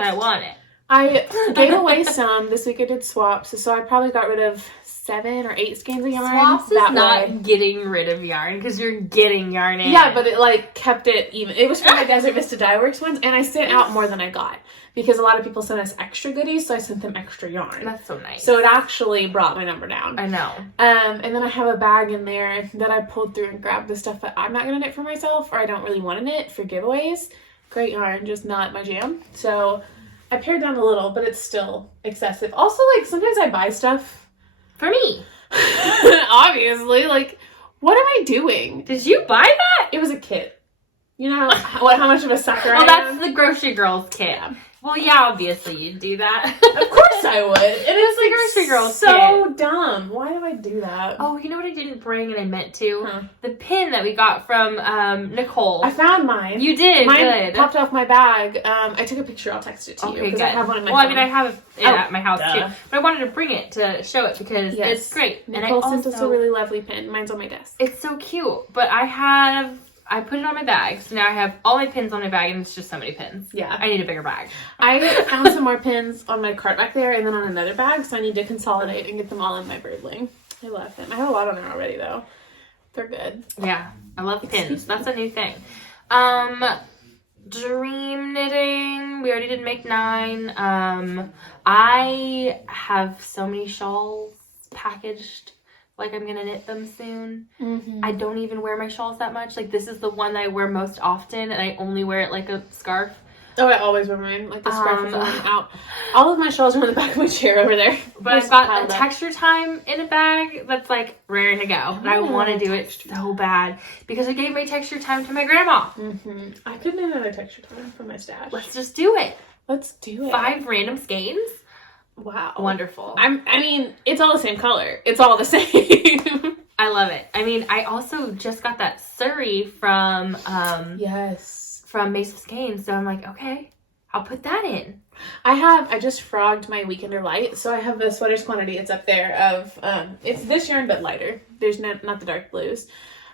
I want it. I gave away some. This week I did swaps, so I probably got rid of 7 or 8 skeins of yarn. Swaps is not getting rid of yarn, because you're getting yarn in. Yeah, but it like kept it even. It was from my Desert Vista Dyeworks ones, and I sent out more than I got, because a lot of people sent us extra goodies, so I sent them extra yarn. That's so nice. So it actually brought my number down. I know. And then I have a bag in there that I pulled through and grabbed the stuff that I'm not going to knit for myself, or I don't really want to knit for giveaways. Great yarn, just not my jam. So I pared down a little, but it's still excessive. Also, like, sometimes I buy stuff for me. Obviously, like, what am I doing? Did you buy that? It was a kit. You know how much of a sucker I am? That's the Grocery Girls kit. Yeah. Well, yeah, obviously you'd do that. Of course I would. And it's the Grocery Girls so kit. dumb. Why do I do that? Oh, you know what I didn't bring and I meant to? Huh. The pin that we got from Nicole. I found mine. You did? Mine good. Popped off my bag. I took a picture. I'll text it to you. Because I have one in my phone. I mean, I have it at my house too. But I wanted to bring it to show it because it's great. Nicole sent us a really lovely pin. Mine's on my desk. It's so cute. But I put it on my bag, so now I have all my pins on my bag, and it's just so many pins. Yeah. I need a bigger bag. I found some more pins on my cart back there, and then on another bag, so I need to consolidate and get them all in my birdling. I love them. I have a lot on there already, though. They're good. Yeah. I love pins. That's a new thing. Dream knitting. We already did make 9. I have so many shawls packaged. Like, I'm gonna knit them soon. Mm-hmm. I don't even wear my shawls that much. Like, this is the one that I wear most often, and I only wear it like a scarf. Oh, I always wear mine. Like, the scarf is out. All of my shawls are on the back of my chair over there. But I've got a texture time in a bag that's, like, raring to go. And I want to do it so bad. Because I gave my texture time to my grandma. Mm-hmm. I could knit another texture time for my stash. Let's just do it. Let's do it. 5 random skeins. Wow. Wonderful. I mean, it's all the same color. It's all the same. I love it. I mean, I also just got that Surrey from from Mace of Skeins. So I'm like, okay, I'll put that in. I just frogged my Weekender Light, so I have the sweaters quantity, it's up there, of, it's this yarn but lighter. There's not the dark blues.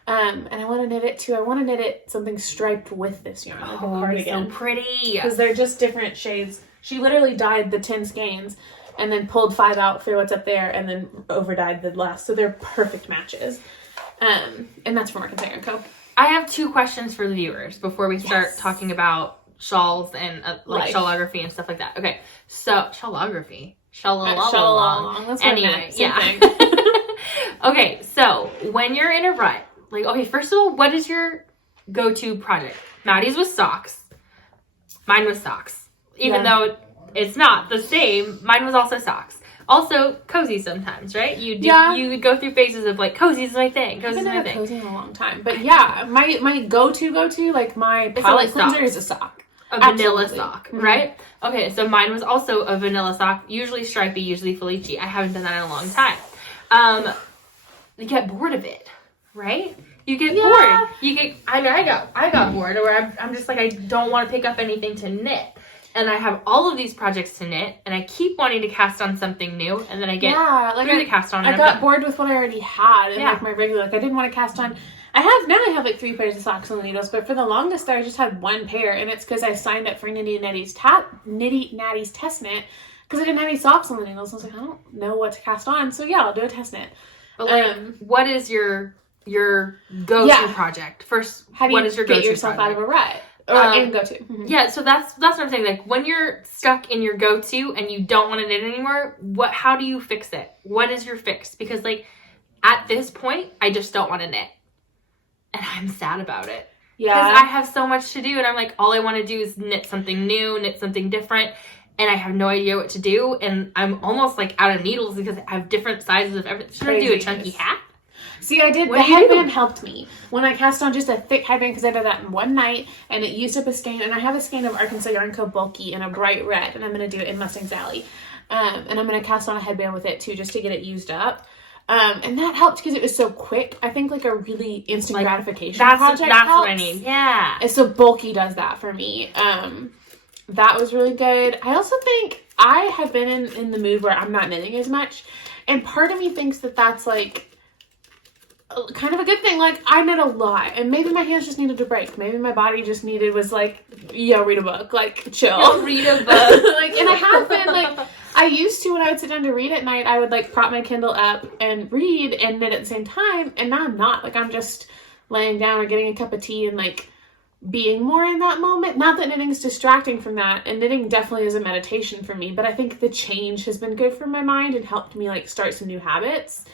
And I want to knit it too. I want to knit it something striped with this yarn, like a cardigan. So pretty. Because they're just different shades. She literally dyed the 10 skeins and then pulled 5 out for what's up there and then over-dyed the last. So they're perfect matches. And that's from Arkansas Yarn Co. I have 2 questions for the viewers before we start talking about shawls and like shawlography and stuff like that. Okay, so shawlography. Shawllalong. That's anyway, yeah. Okay, so when you're in a rut, like, okay, first of all, what is your go-to project? Maddie's was socks. Mine was socks. Even though it's not the same, mine was also socks. Also, cozy sometimes, right? You would go through phases of like, cozy is my thing. Cozy is my thing. Cozy in a long time. But yeah, my go-to, like my palette cleanser is a sock. A vanilla sock, right? Okay, so mine was also a vanilla sock, usually stripy, usually Felici. I haven't done that in a long time. You get bored of it, right? You get bored. I got bored, or I'm just like, I don't want to pick up anything to knit. And I have all of these projects to knit, and I keep wanting to cast on something new, and then I get through the cast on. I got bored with what I already had, and like my regular, like I didn't want to cast on. I have like 3 pairs of socks on the needles, but for the longest there, I just had 1 pair, and it's because I signed up for Nitty Natty's test knit, because I didn't have any socks on the needles. I was like, I don't know what to cast on, so yeah, I'll do a test knit. But like, what is your go-to project? First, how do you get yourself out of a rut? And go-to. Mm-hmm. Yeah, so that's what I'm saying. Like, when you're stuck in your go-to and you don't want to knit anymore, how do you fix it? What is your fix? Because like, at this point, I just don't want to knit. And I'm sad about it. Yeah. Because I have so much to do, and I'm like, all I want to do is knit something new, knit something different, and I have no idea what to do, and I'm almost like out of needles because I have different sizes of everything. Should I do a chunky hat? See, I did. The headband helped me when I cast on just a thick headband, because I did that in one night, and it used up a skein. And I have a skein of Arkansas Yarn Co. Bulky in a bright red, and I'm going to do it in Mustang's Alley. And I'm going to cast on a headband with it too, just to get it used up. And that helped because it was so quick. I think like a really instant gratification project That's helps. what I need. Yeah. And so Bulky does that for me. That was really good. I also think I have been in the mood where I'm not knitting as much. And part of me thinks that that's like kind of a good thing. Like, I knit a lot, and maybe my hands just needed a break. Maybe my body just was like, read a book, like chill. Read a book. Like, and I have been like, I used to, when I would sit down to read at night, I would like prop my Kindle up and read and knit at the same time. And now I'm not. Like, I'm just laying down or getting a cup of tea and like being more in that moment. Not that knitting is distracting from that, and knitting definitely is a meditation for me, but I think the change has been good for my mind and helped me like start some new habits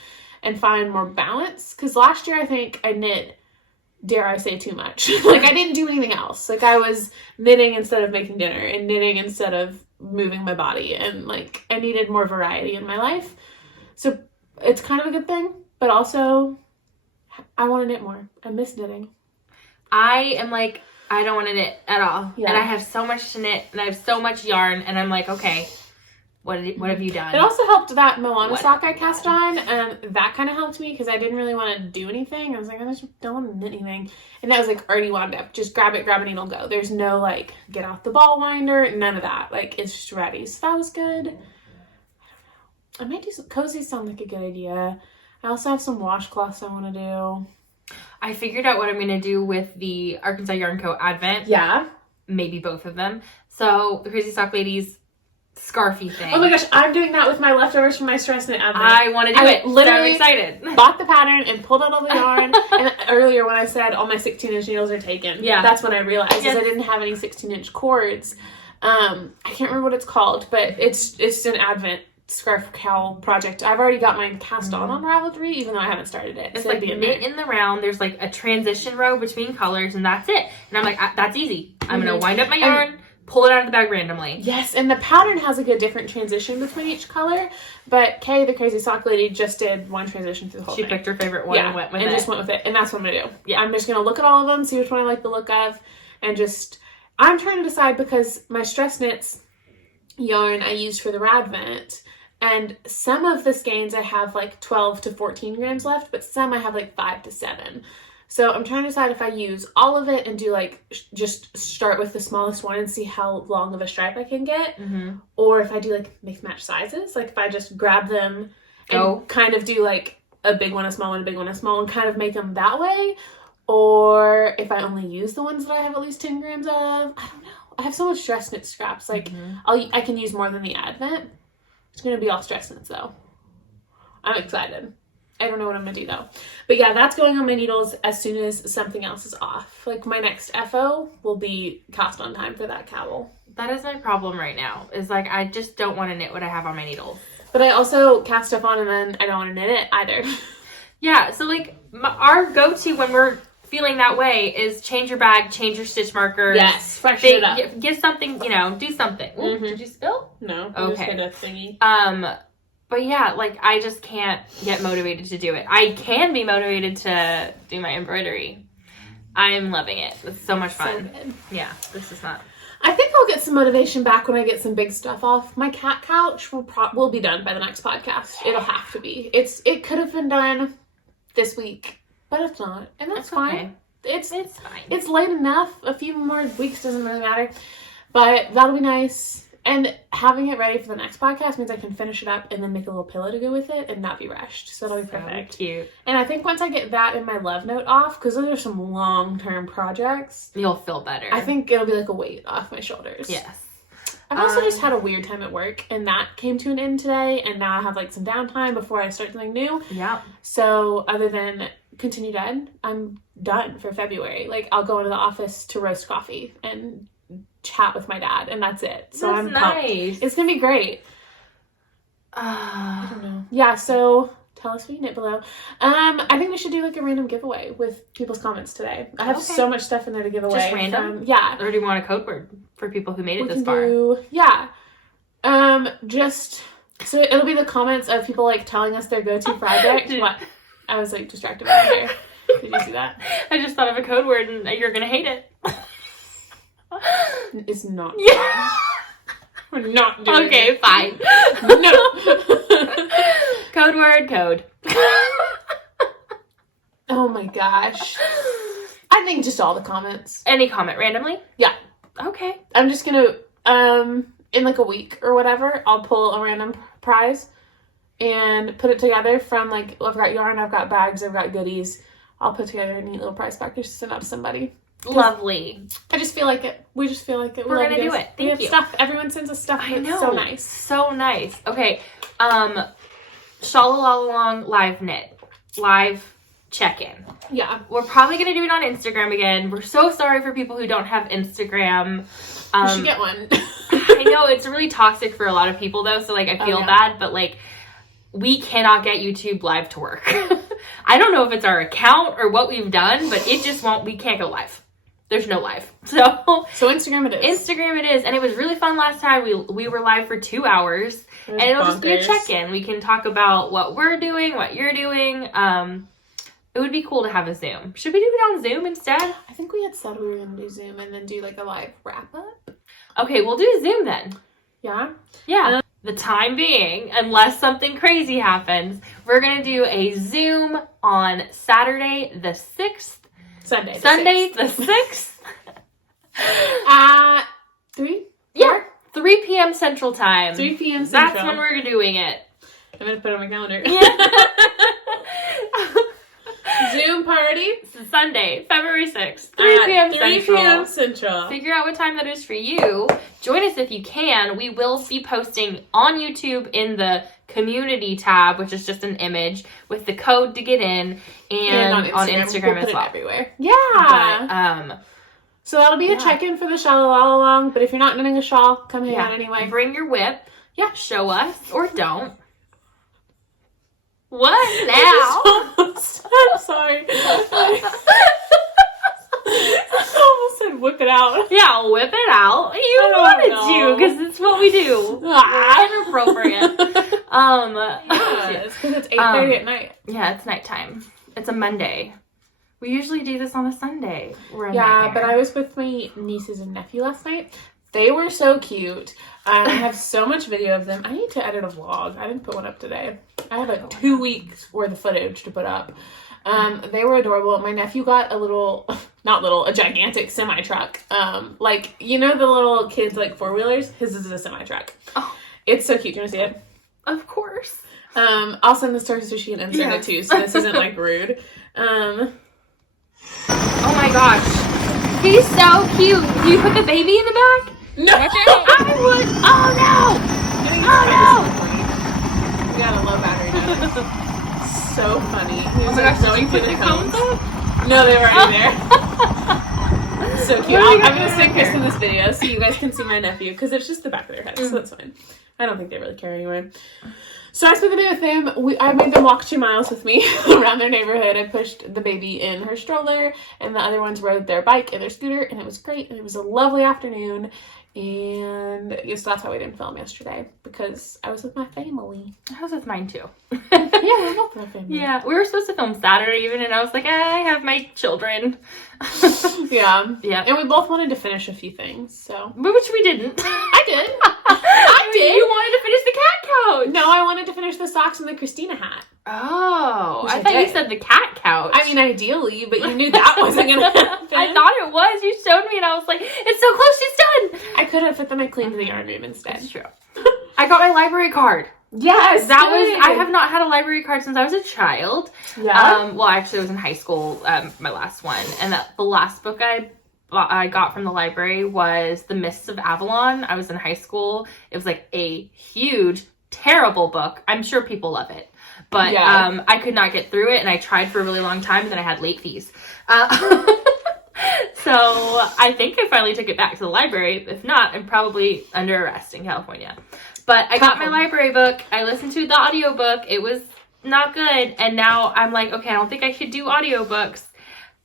and find more balance. Because last year I think I knit, dare I say, too much. Like, I didn't do anything else. Like, I was knitting instead of making dinner and knitting instead of moving my body, and like I needed more variety in my life. So it's kind of a good thing, but also I want to knit more. I miss knitting. I am like, I don't want to knit at all. Yeah. And I have so much to knit, and I have so much yarn, and I'm like, okay, what have you done? It also helped that Moana sock I cast on. That kind of helped me because I didn't really want to do anything. I was like, I just don't want to knit anything. And that was like already wound up. Just grab a needle, go. There's no like get off the ball winder, none of that. Like, it's just ready. So that was good. I don't know. I might do some cozy. Sound like a good idea. I also have some washcloths I want to do. I figured out what I'm going to do with the Arkansas Yarn Co. Advent. Yeah. Maybe both of them. So the Crazy Sock Ladies scarfy thing. Oh my gosh, I'm doing that with my leftovers from my stress knit advent. I want to do it. Literally, so I'm excited. Bought the pattern and pulled out all the yarn. And earlier when I said all my 16-inch needles are taken, that's when I realized is I didn't have any 16-inch cords. I can't remember what it's called, but it's an advent scarf cowl project. I've already got mine cast on Ravelry, even though I haven't started it. It's so like knit in the round. There's like a transition row between colors, and that's it. And I'm like, that's easy. I'm gonna wind up my yarn, pull it out of the bag randomly. Yes, and the pattern has like a different transition between each color, but Kay, the Crazy Sock Lady, just did one transition through the whole thing. She picked her favorite one and went with it. And just went with it, and that's what I'm gonna do. Yeah. I'm just gonna look at all of them, see which one I like the look of, and just, I'm trying to decide because my Stress Knits yarn I used for the Radvent, and some of the skeins I have like 12 to 14 grams left, but some I have like 5 to 7. So I'm trying to decide if I use all of it and do like just start with the smallest one and see how long of a stripe I can get, or if I do like mix match sizes, like if I just grab them and kind of do like a big one, a small one, a big one, a small one, kind of make them that way, or if I only use the ones that I have at least 10 grams of. I don't know. I have so much stress knit scraps. Like I can use more than the Advent. It's gonna be all stress knits though. I'm excited. I don't know what I'm gonna do though. But yeah, that's going on my needles as soon as something else is off. Like my next FO will be cast on time for that cowl. That is my problem right now. Is like I just don't want to knit what I have on my needles. But I also cast stuff on and then I don't want to knit it either. Yeah, so like our go-to when we're feeling that way is change your bag, change your stitch markers. Yes, freshen it up. Give something, you know, do something. Ooh, did you spill? No. Okay. Just hit a thingy. But yeah, like I just can't get motivated to do it. I can be motivated to do my embroidery. I'm loving it. It's so much fun. So good. Yeah, this is not. I think I'll get some motivation back when I get some big stuff off. My cat couch will be done by the next podcast. It'll have to be. It could have been done this week, but it's not, and that's fine. Okay. It's fine. It's late enough. A few more weeks doesn't really matter, but that'll be nice. And having it ready for the next podcast means I can finish it up and then make a little pillow to go with it and not be rushed. So that'll be perfect. So cute. And I think once I get that and my love note off, because those are some long-term projects, You'll feel better. I think it'll be like a weight off my shoulders. Yes. I've also just had a weird time at work, and that came to an end today, and now I have like some downtime before I start something new. Yeah. So other than continued ed, I'm done for February. Like I'll go into the office to roast coffee and chat with my dad, and that's it. So That's I'm nice. pumped. It's gonna be great. I don't know. Yeah, so tell us what you knit below. I think we should do like a random giveaway with people's comments today. I have so much stuff in there to give away. Just random? Yeah. Or do you want a code word for people who made it this far? Just so it'll be the comments of people like telling us their go-to project. What? I was like distracted by my hair. Did you see that? I just thought of a code word and you're gonna hate it. It's not. Yeah. We're not doing Okay, it. fine. No. Code word, code. Oh my gosh. I think just all the comments. Any comment randomly? Yeah. Okay. I'm just gonna, in like a week or whatever, I'll pull a random prize and put it together from like, I've got yarn, I've got bags, I've got goodies. I'll put together a neat little prize package to send out to somebody. Lovely. I just feel like it. We just feel like it. We're gonna do it. We have stuff. Everyone sends us stuff. I know. It's so nice. So nice. Okay. Shawllalaalong live knit. Live check-in. Yeah. We're probably gonna do it on Instagram again. We're so sorry for people who don't have Instagram. You should get one. I know it's really toxic for a lot of people though, so like I feel bad, but like we cannot get YouTube live to work. I don't know if it's our account or what we've done, but it just won't. We can't go live. There's no live. So Instagram it is. Instagram it is. And it was really fun last time. We were live for 2 hours. And it'll just be a check-in. We can talk about what we're doing, what you're doing. It would be cool to have a Zoom. Should we do it on Zoom instead? I think we had said we were going to do Zoom and then do like a live wrap-up. Okay, we'll do Zoom then. Yeah? Yeah. The time being, unless something crazy happens, we're going to do a Zoom on Saturday the 6th. Sunday the 6th. At 3? Yeah. 3 p.m. Central Time. 3 p.m. Central. That's when we're doing it. I'm going to put it on my calendar. Yeah. Zoom party. Sunday, February 6th. 3 p.m. 3 p.m. Central. Figure out what time that is for you. Join us if you can. We will be posting on YouTube in the community tab, which is just an image with the code to get in, and on Instagram we'll as well. Everywhere. Yeah. But, so that'll be a check-in for the Shawllalaalong, but if you're not knitting a shawl, come hang out anyway. Bring your whip. Yeah. Show us or don't. What now? I'm sorry. I almost said whip it out. Yeah, whip it out. You wanted to, because it's what we do. Inappropriate. Yeah, it's because it's 8:30 at night. Yeah, it's nighttime. It's a Monday. We usually do this on a Sunday. But I was with my nieces and nephew last night. They were so cute. I have so much video of them. I need to edit a vlog. I didn't put one up today. I have 2 weeks worth of footage to put up. They were adorable. My nephew got a gigantic semi-truck. Like, you know the little kids, like, four-wheelers? His is a semi-truck. Oh. It's so cute. Do you want to see it? Of course. I'll send this to her so she can insert it too, so this isn't, like, rude. Oh my gosh. He's so cute. Do you put the baby in the back? No! I would. Oh no! We got a low battery now. So funny. Oh my gosh, did you put the cones up? No, they were already there. So cute. I'm going to send Kristen this video so you guys can see my nephew, because it's just the back of their head, so that's fine. I don't think they really care anyway. So I spent the day with them. I made them walk 2 miles with me around their neighborhood. I pushed the baby in her stroller, and the other ones rode their bike and their scooter, and it was great. And it was a lovely afternoon. And yes, that's how we didn't film yesterday, because I was with my family. I was with mine too. Yeah, we're both with our family. Yeah, we were supposed to film Saturday even, and I was like, I have my children. Yeah. Yeah. And we both wanted to finish a few things, so. Which we didn't. I did. I did. You wanted to finish the cat couch. No, I wanted to finish the socks and the Christina hat. Oh, Which I thought did. you said the cat couch. I mean, ideally, but you knew that wasn't going to happen. I thought it was. You showed me, and I was like, it's so close, she's done. I could have, but then I cleaned the yarn room instead. That's true. I got my library card. Yes, That was, I have not had a library card since I was a child. Yeah. Well, actually, I was in high school, my last one. And the last book I got from the library was The Mists of Avalon. I was in high school. It was like a huge, terrible book. I'm sure people love it. But Yeah. I could not get through it, and I tried for a really long time, and then I had late fees. So I think I finally took it back to the library. If not, I'm probably under arrest in California. But I got my library book. I listened to the audiobook. It was not good. And now I'm like, okay, I don't think I should do audiobooks.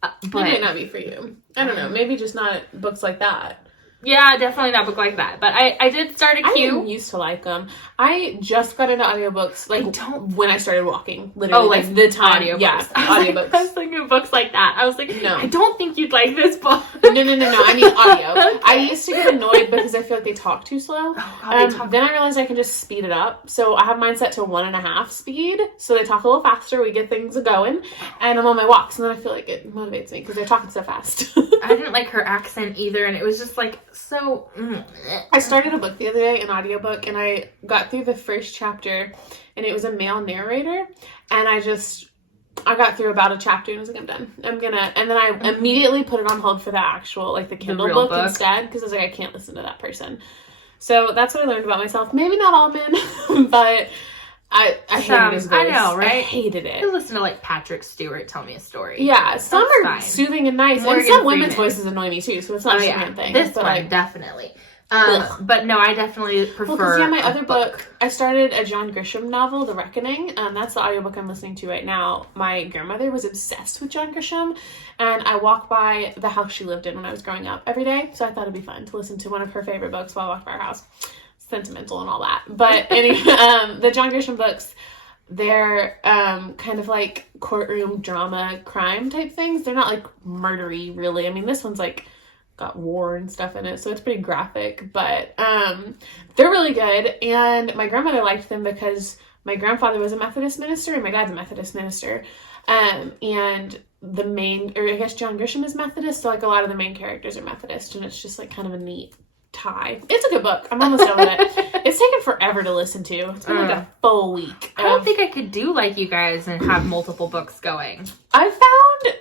But It might not be for you. I don't know. Maybe just not books like that. yeah, definitely not a book like that. But I did start a I queue. didn't used to like them. I just got into audiobooks when I started walking. Literally, Oh, like the time. audiobooks. Yeah, audiobooks. I was thinking of books like that. I was like, No. I don't think you'd like this book. No. I mean audio. I used to get annoyed because I feel like they talk too slow. Oh, God, Then I realized I can just speed it up. So I have mine set to 1.5 speed. So they talk a little faster. We get things going. And I'm on my walks. And then I feel like it motivates me because they're talking so fast. I didn't like her accent either. And it was just like so... I started a book the other day, an audiobook, and I got through the first chapter, and it was a male narrator, and I got through about a chapter and I was like, I'm done. And then I immediately put it on hold for the actual, like the Kindle real book instead, because I was like, I can't listen to that person. So that's what I learned about myself. Maybe not all men, but I hated his voice. I know, right? I hated it. I listen to like Patrick Stewart tell me a story. Yeah, some That's are fine. soothing and nice, Morgan and some women's Freeman. voices annoy me too, so it's not just one thing. This but one, definitely. But no, I definitely prefer. Well, my other book, I started a John Grisham novel, The Reckoning. That's the audiobook I'm listening to right now. My grandmother was obsessed with John Grisham, and I walk by the house she lived in when I was growing up every day, so I thought it'd be fun to listen to one of her favorite books while I walk by her house. Sentimental and all that. But anyway, the John Grisham books, they're kind of like courtroom drama crime type things. They're not like murdery, really. I mean, this one's like got war and stuff in it, so it's pretty graphic, but they're really good. And my grandmother liked them because my grandfather was a Methodist minister and my dad's a Methodist minister, and the main, or I guess John Grisham is Methodist, so like a lot of the main characters are Methodist, and it's just like kind of a neat tie. It's a good book. I'm almost done with it. It's taken forever to listen to. It's been like a full week. I don't think I could do like you guys and have multiple books going. I found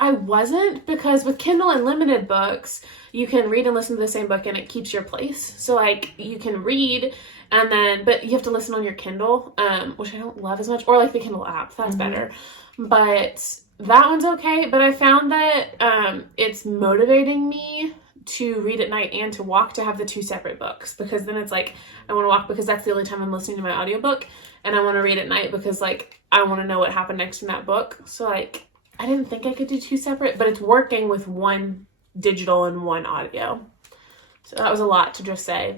I wasn't, because with Kindle Unlimited books, you can read and listen to the same book and it keeps your place. So like you can read and then, but you have to listen on your Kindle, which I don't love as much, or like the Kindle app. That's better. But that one's okay. But I found that it's motivating me to read at night and to walk, to have the two separate books, because then it's like I want to walk because that's the only time I'm listening to my audiobook, and I want to read at night because like I want to know what happened next in that book. So like I didn't think I could do two separate, but it's working with one digital and one audio. So that was a lot to just say.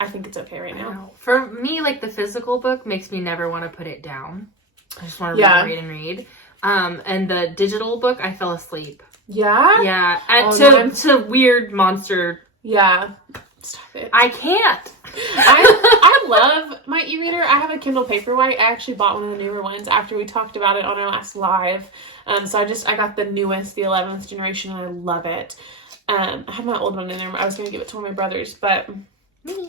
I think it's okay right now. For me, like the physical book makes me never want to put it down. I just want to read and read. And the digital book, I fell asleep. Yeah? Yeah. And to weird monster. Yeah. Stop it. I can't. I love my e-reader. I have a Kindle Paperwhite. I actually bought one of the newer ones after we talked about it on our last live. So I got the newest, the 11th generation, and I love it. I have my old one in there. I was going to give it to one of my brothers, but No.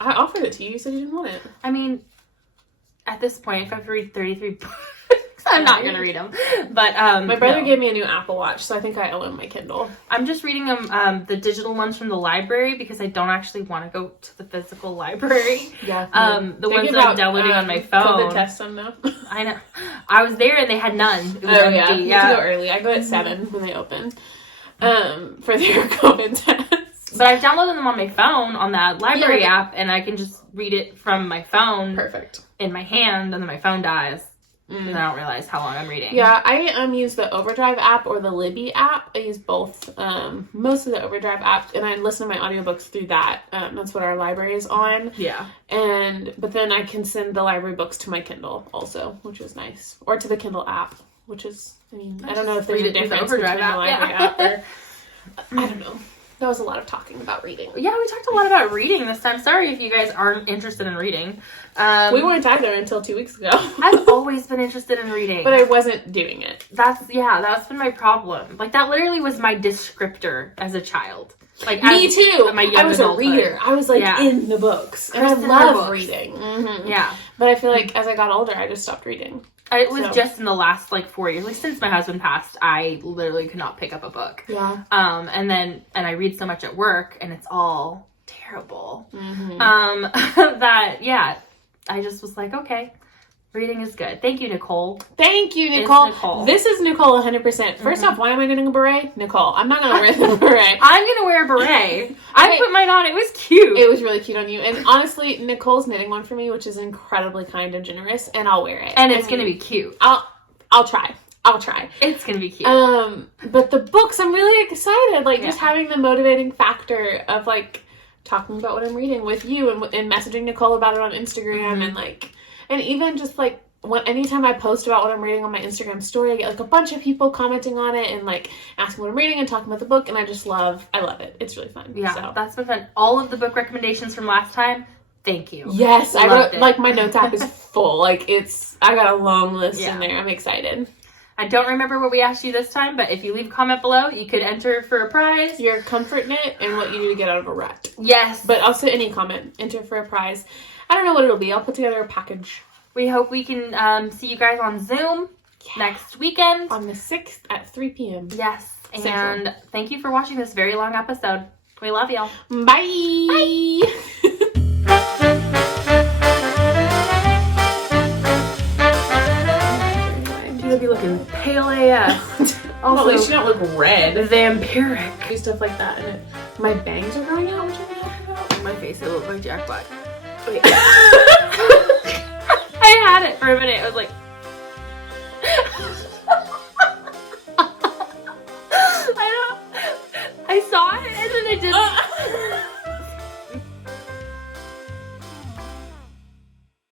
I offered it to you. You said you didn't want it. I mean, at this point, if I have to read 33 books, I'm not going to read them. But my brother gave me a new Apple Watch, so I think I owe him my Kindle. I'm just reading them, the digital ones from the library, because I don't actually want to go to the physical library. Yeah. The ones that I'm downloading on my phone. The test them though. I know. I was there and they had none. It was empty. empty. You have to go early. I go at 7 when they open for their COVID test. But I've downloaded them on my phone on that library app, and I can just read it from my phone. Perfect. In my hand, and then my phone dies. And I don't realize how long I'm reading. Yeah, I use the Overdrive app or the Libby app. I use both. Most of the Overdrive app, and I listen to my audiobooks through that. That's what our library is on. Yeah. But then I can send the library books to my Kindle also, which is nice. Or to the Kindle app, which is, I don't know if there's a difference between the library app or, I don't know. That was a lot of talking about reading. Yeah, we talked a lot about reading this time. Sorry if you guys aren't interested in reading. We weren't either until 2 weeks ago. I've always been interested in reading. But I wasn't doing it. That's been my problem. Like, that literally was my descriptor as a child. Like, me too. I was a adulthood. reader. I was like in the books. And I love reading. Mm-hmm. Yeah. But I feel like as I got older, I just stopped reading. It was just in the last 4 years, since my husband passed, I literally could not pick up a book. Yeah. And I read so much at work, and it's all terrible. Mm-hmm. I just was like, okay, reading is good. Thank you, Nicole. Thank you, Nicole. This is Nicole 100%. First off, why am I getting a beret? Nicole, I'm not going to wear the beret. I'm going to wear a beret. I put mine on. It was cute. It was really cute on you. And honestly, Nicole's knitting one for me, which is incredibly kind and generous, and I'll wear it. And it's going to be cute. I'll try. It's going to be cute. But the books, I'm really excited. Just having the motivating factor of, talking about what I'm reading with you and messaging Nicole about it on Instagram and even just anytime I post about what I'm reading on my Instagram story, I get a bunch of people commenting on it and asking what I'm reading and talking about the book, and I love it. It's really fun. Yeah, so. That's been fun. All of the book recommendations from last time, thank you. Yes, I wrote my notes app is full. I got a long list in there. I'm excited. I don't remember what we asked you this time, but if you leave a comment below, you could enter for a prize. Your comfort knit and what you do to get out of a rut. Yes. But also any comment, enter for a prize. I don't know what it'll be. I'll put together a package. We hope we can see you guys on Zoom next weekend. On the 6th at 3 p.m. Yes. And thank you for watching this very long episode. We love y'all. Bye. Bye. You'll be looking pale AF. Also, at least you don't look red. Vampiric. Do stuff like that. And my bangs are growing out, which I'm happy about. My face, it looks like Jack Black. Wait. I had it for a minute. I was like... I saw it and then it just...